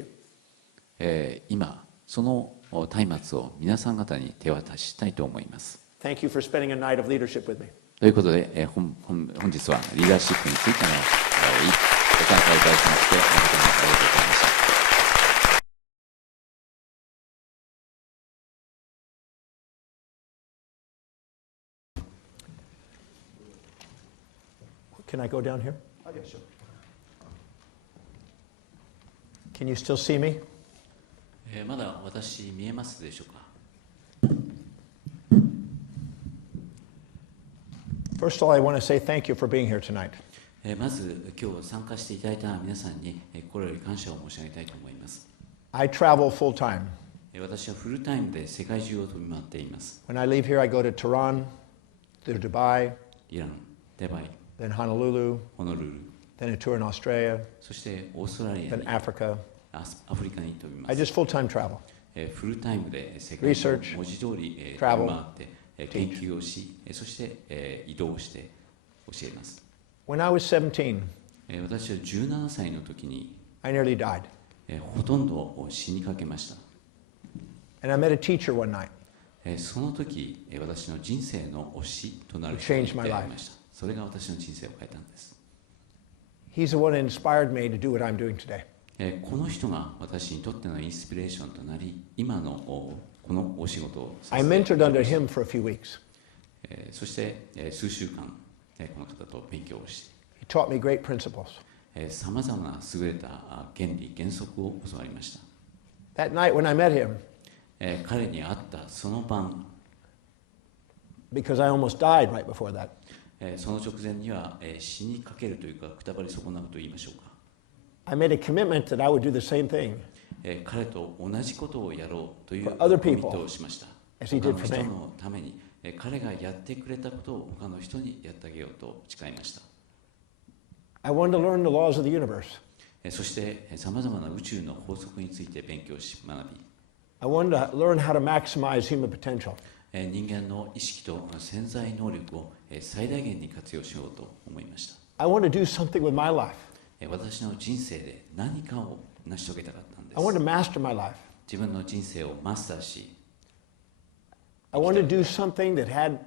you. 今その松明を皆さん方に手渡したいと思います。 Thank you for spending a night of leadership with me. ということで、本日はリーダーシップについてのご参加いただきまして誠にありがとうございました。Can I go down here? Can you still see me? まだ私見えますでしょうか。 First of all, I want to say thank you for being here tonight. まず今日参加していただいた皆さんに心より感謝を申し上げたいと思います。 I travel full time. 私はフルタイムで世界中を飛び回っています。 When I leave here, I go to Tehran, to Dubai, イラン、ドバイ、 then Honolulu, ホノルル、 then a tour in Australia, そしてオーストラリア then に、 Africa. アフリカに飛びま I す。 just full time travel. フルタイムで世界中を Research, 文字通り飛び travel, 回って研究をし、そして移動して教えます。 When I was 17, 私は17歳の時に I nearly died. ほとんど死にかけました。 And I met a teacher one night. その時私の人生の推しとなる It 人に changed 出 my 会 life. いました。それが私の人生を変えたんです。 He's the one that inspired me to do what I'm doing today. この人が私にとってのインスピレーションとなり、今のこのお仕事をさ I せてい mentored ただき under ました。 him for a few weeks. そして数週間この方と勉強をして、 He taught me great principles. さまざまな優れた原理原則を教わりました。 That night when I met him, 彼に会ったその晩、 because I almost died right before that, その直前には死にかけるというかくたばり損なうと言いましょうか。 I made a commitment that I would do the same thing 彼と同じことをやろうという For コ other ミッ people, トをしました。 as he 他 did の for 人 me. のために彼がやってくれたことを他の人にやってあげようと誓いました。 I wanted to learn the laws of the universe. そしてさまざまな宇宙の法則について勉強し学び、 I wanted to learn how to maximize human potential. 人間の意識と潜在能力を最大限に活用しようと思いました。 I wanted to do something with my life. 私の人生で何かを成し遂げたかったんで I wanted す。 to master my life. 自分の人生をマスターし、 I wanted to do something that had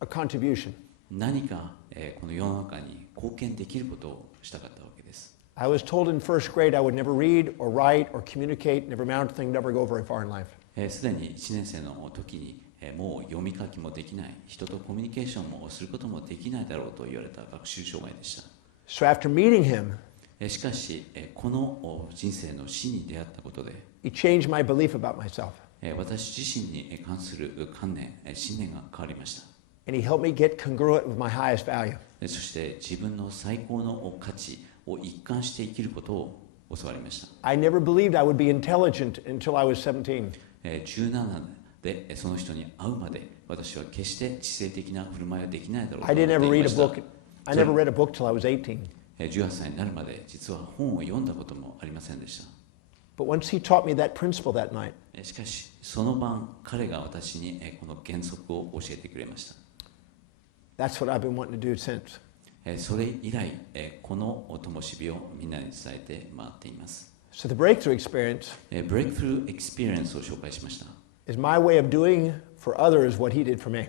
a contribution. 何かこの世の中に貢献できることをしたかったわけです。 I was told in first grade I would never read or write or communicate, never amount to anything, never go very far in life. すでに1年生の時にもう読み書きもできない、人とコミュニケーションもすることもできないだろうと言われた学習障害でした。 So after meeting him, しかしこの人生の死に出会ったことで he changed my belief about myself. 私自身に関する観念、信念が変わりました。 And he helped me get congruent with my highest value. そして自分の最高の価値を一貫して生きることを教わりました。 I never believed I would be intelligent until I was 17. 17でその人に会うまで私は決して知性的な振る舞いはできないだろうと I 思 didn't って ever い read ま a した。 book. I never read a book till I was 18. 18歳になるまで実は本を読んだこともありませんでした。 But once he taught me that principle that night, しかしその晩彼が私にこの原則を教えてくれました。 that's what I've been wanting to do since. それ以来この灯火をみんなに伝えて回っています。 So the breakthrough experience ブレイクスルーエクスペリエンスを紹介しました。 is my way of doing for others what he did for me.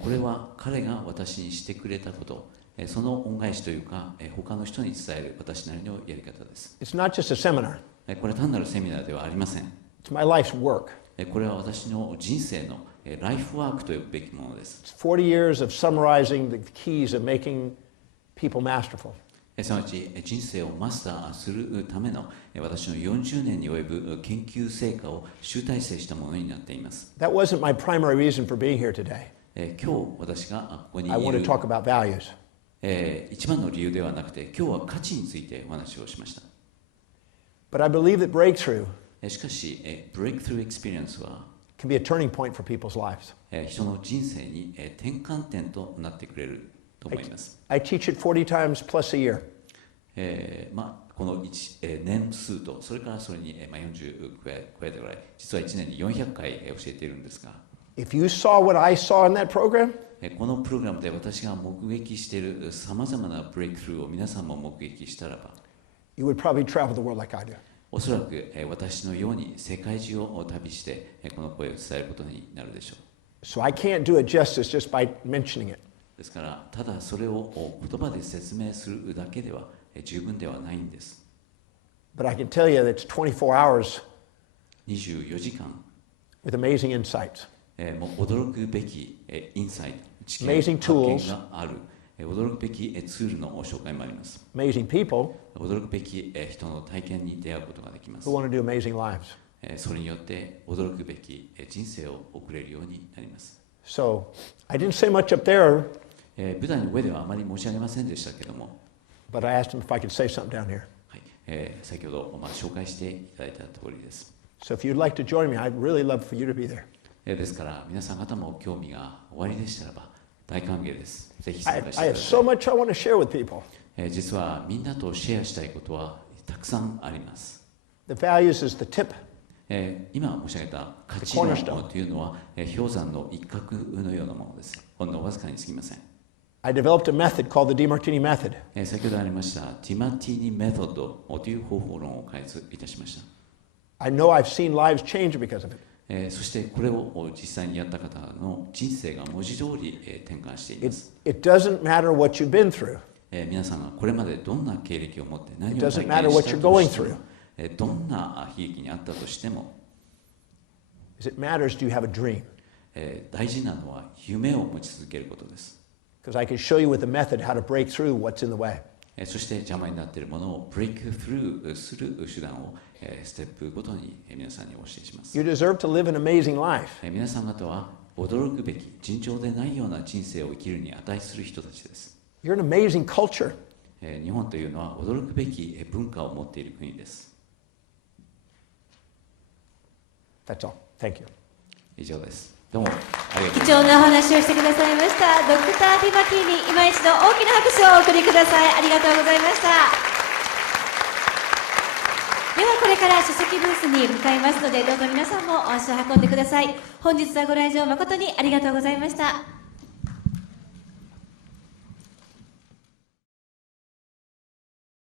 これは彼が私にしてくれたこと、その恩返しというか、他の人に伝える私なりのやり方です。 It's not just a seminar. これは単なるセミナーではありません。 It's my life's work. これは私の人生のライフワークと呼ぶべきものです。It's 40 years of summarizing the keys of making people masterful. すなわち人生をマスターするための私の40年に及ぶ研究成果を集大成したものになっています。 That wasn't my primary reason for being here today. 今日私がここに I い want to る talk about values. 一番の理由ではなくて、今日は価値についてお話をしました。 But I believe that breakthrough しかし、ブレイクスルーエクスペリエンスは can be a turning point for people's lives. 人の人生に転換点となってくれると思います。I teach it 40 times plus a year. この年数と、それからそれに40加えたぐらい、実は1年に400回教えているんですが、If you saw what I saw in that program, このプログラムで私が目撃しているさまざまなブレイクスルーを皆さんも目撃したらば、you would probably travel the world like I do. おそらく私のように世界中を旅してこの声を伝えることになるでしょう。 So I can't do it justice just by mentioning it. ですから、ただそれを言葉で説明するだけでは十分ではないんです。 But I can tell you that it's 24 hours 24時間、with amazing insights. もう驚くべきインサイト、知見、 Amazing 発 tools. 見がある、驚くべきツールの紹介もあります。 Amazing people 驚くべき人の体験に出会うことができます。 who want to do amazing lives. それによって驚くべき人生を送れるようになります。 So I didn't say much up there, 舞台の上ではあまり申し上げませんでしたけども、 but I asked him if I could say something down here. はい、先ほど、紹介していただいた通りです。 So if you'd like to join me, I'd really love for you to be there. ですから皆さん方も興味がおありでしたらば大歓迎です。ぜひ I, 参加して I く have ださ so い。 much I want to share with people. 実はみんなとシェアしたいことはたくさんあります。 The values is the tip. 今申し上げた価値 The の cornerstone. ものというのは氷山の一角のようなものです。ほんのわずかに過ぎません。I developed a method called the DeMartini method. 先ほどありましたティマティニメソッドという方法論を開発いたしました。 I know I've seen lives change because of it. そしてこれを実際にやった方の人生が文字通り転換しています It doesn't matter what you've been through. 皆さんがこれまでどんな経歴を持って何を It 体 doesn't 験 matter し what た you're と going しても through. どんな悲劇にあったとしても As it matters, do you have a dream? 大事なのは夢を持ち続けることです Because I can show you with the method how to break through what's in the way. そして邪魔になっているものをブレイクスルーする手段をステップごとに皆さんにお教えします You deserve to live an amazing life. 皆さん方は驚くべき尋常でないような人生を生きるに値する人たちです You're an amazing culture. 日本というのは驚くべき文化を持っている国です That's all. Thank you. 以上ですどうもありがとうございます貴重なお話をしてくださいましたドクター・ティマティに今一度大きな拍手をお送りください。ありがとうございました。ではこれから書籍ブースに向かいますのでどうぞ皆さんもお足を運んでください。本日はご来場誠にありがとうございました。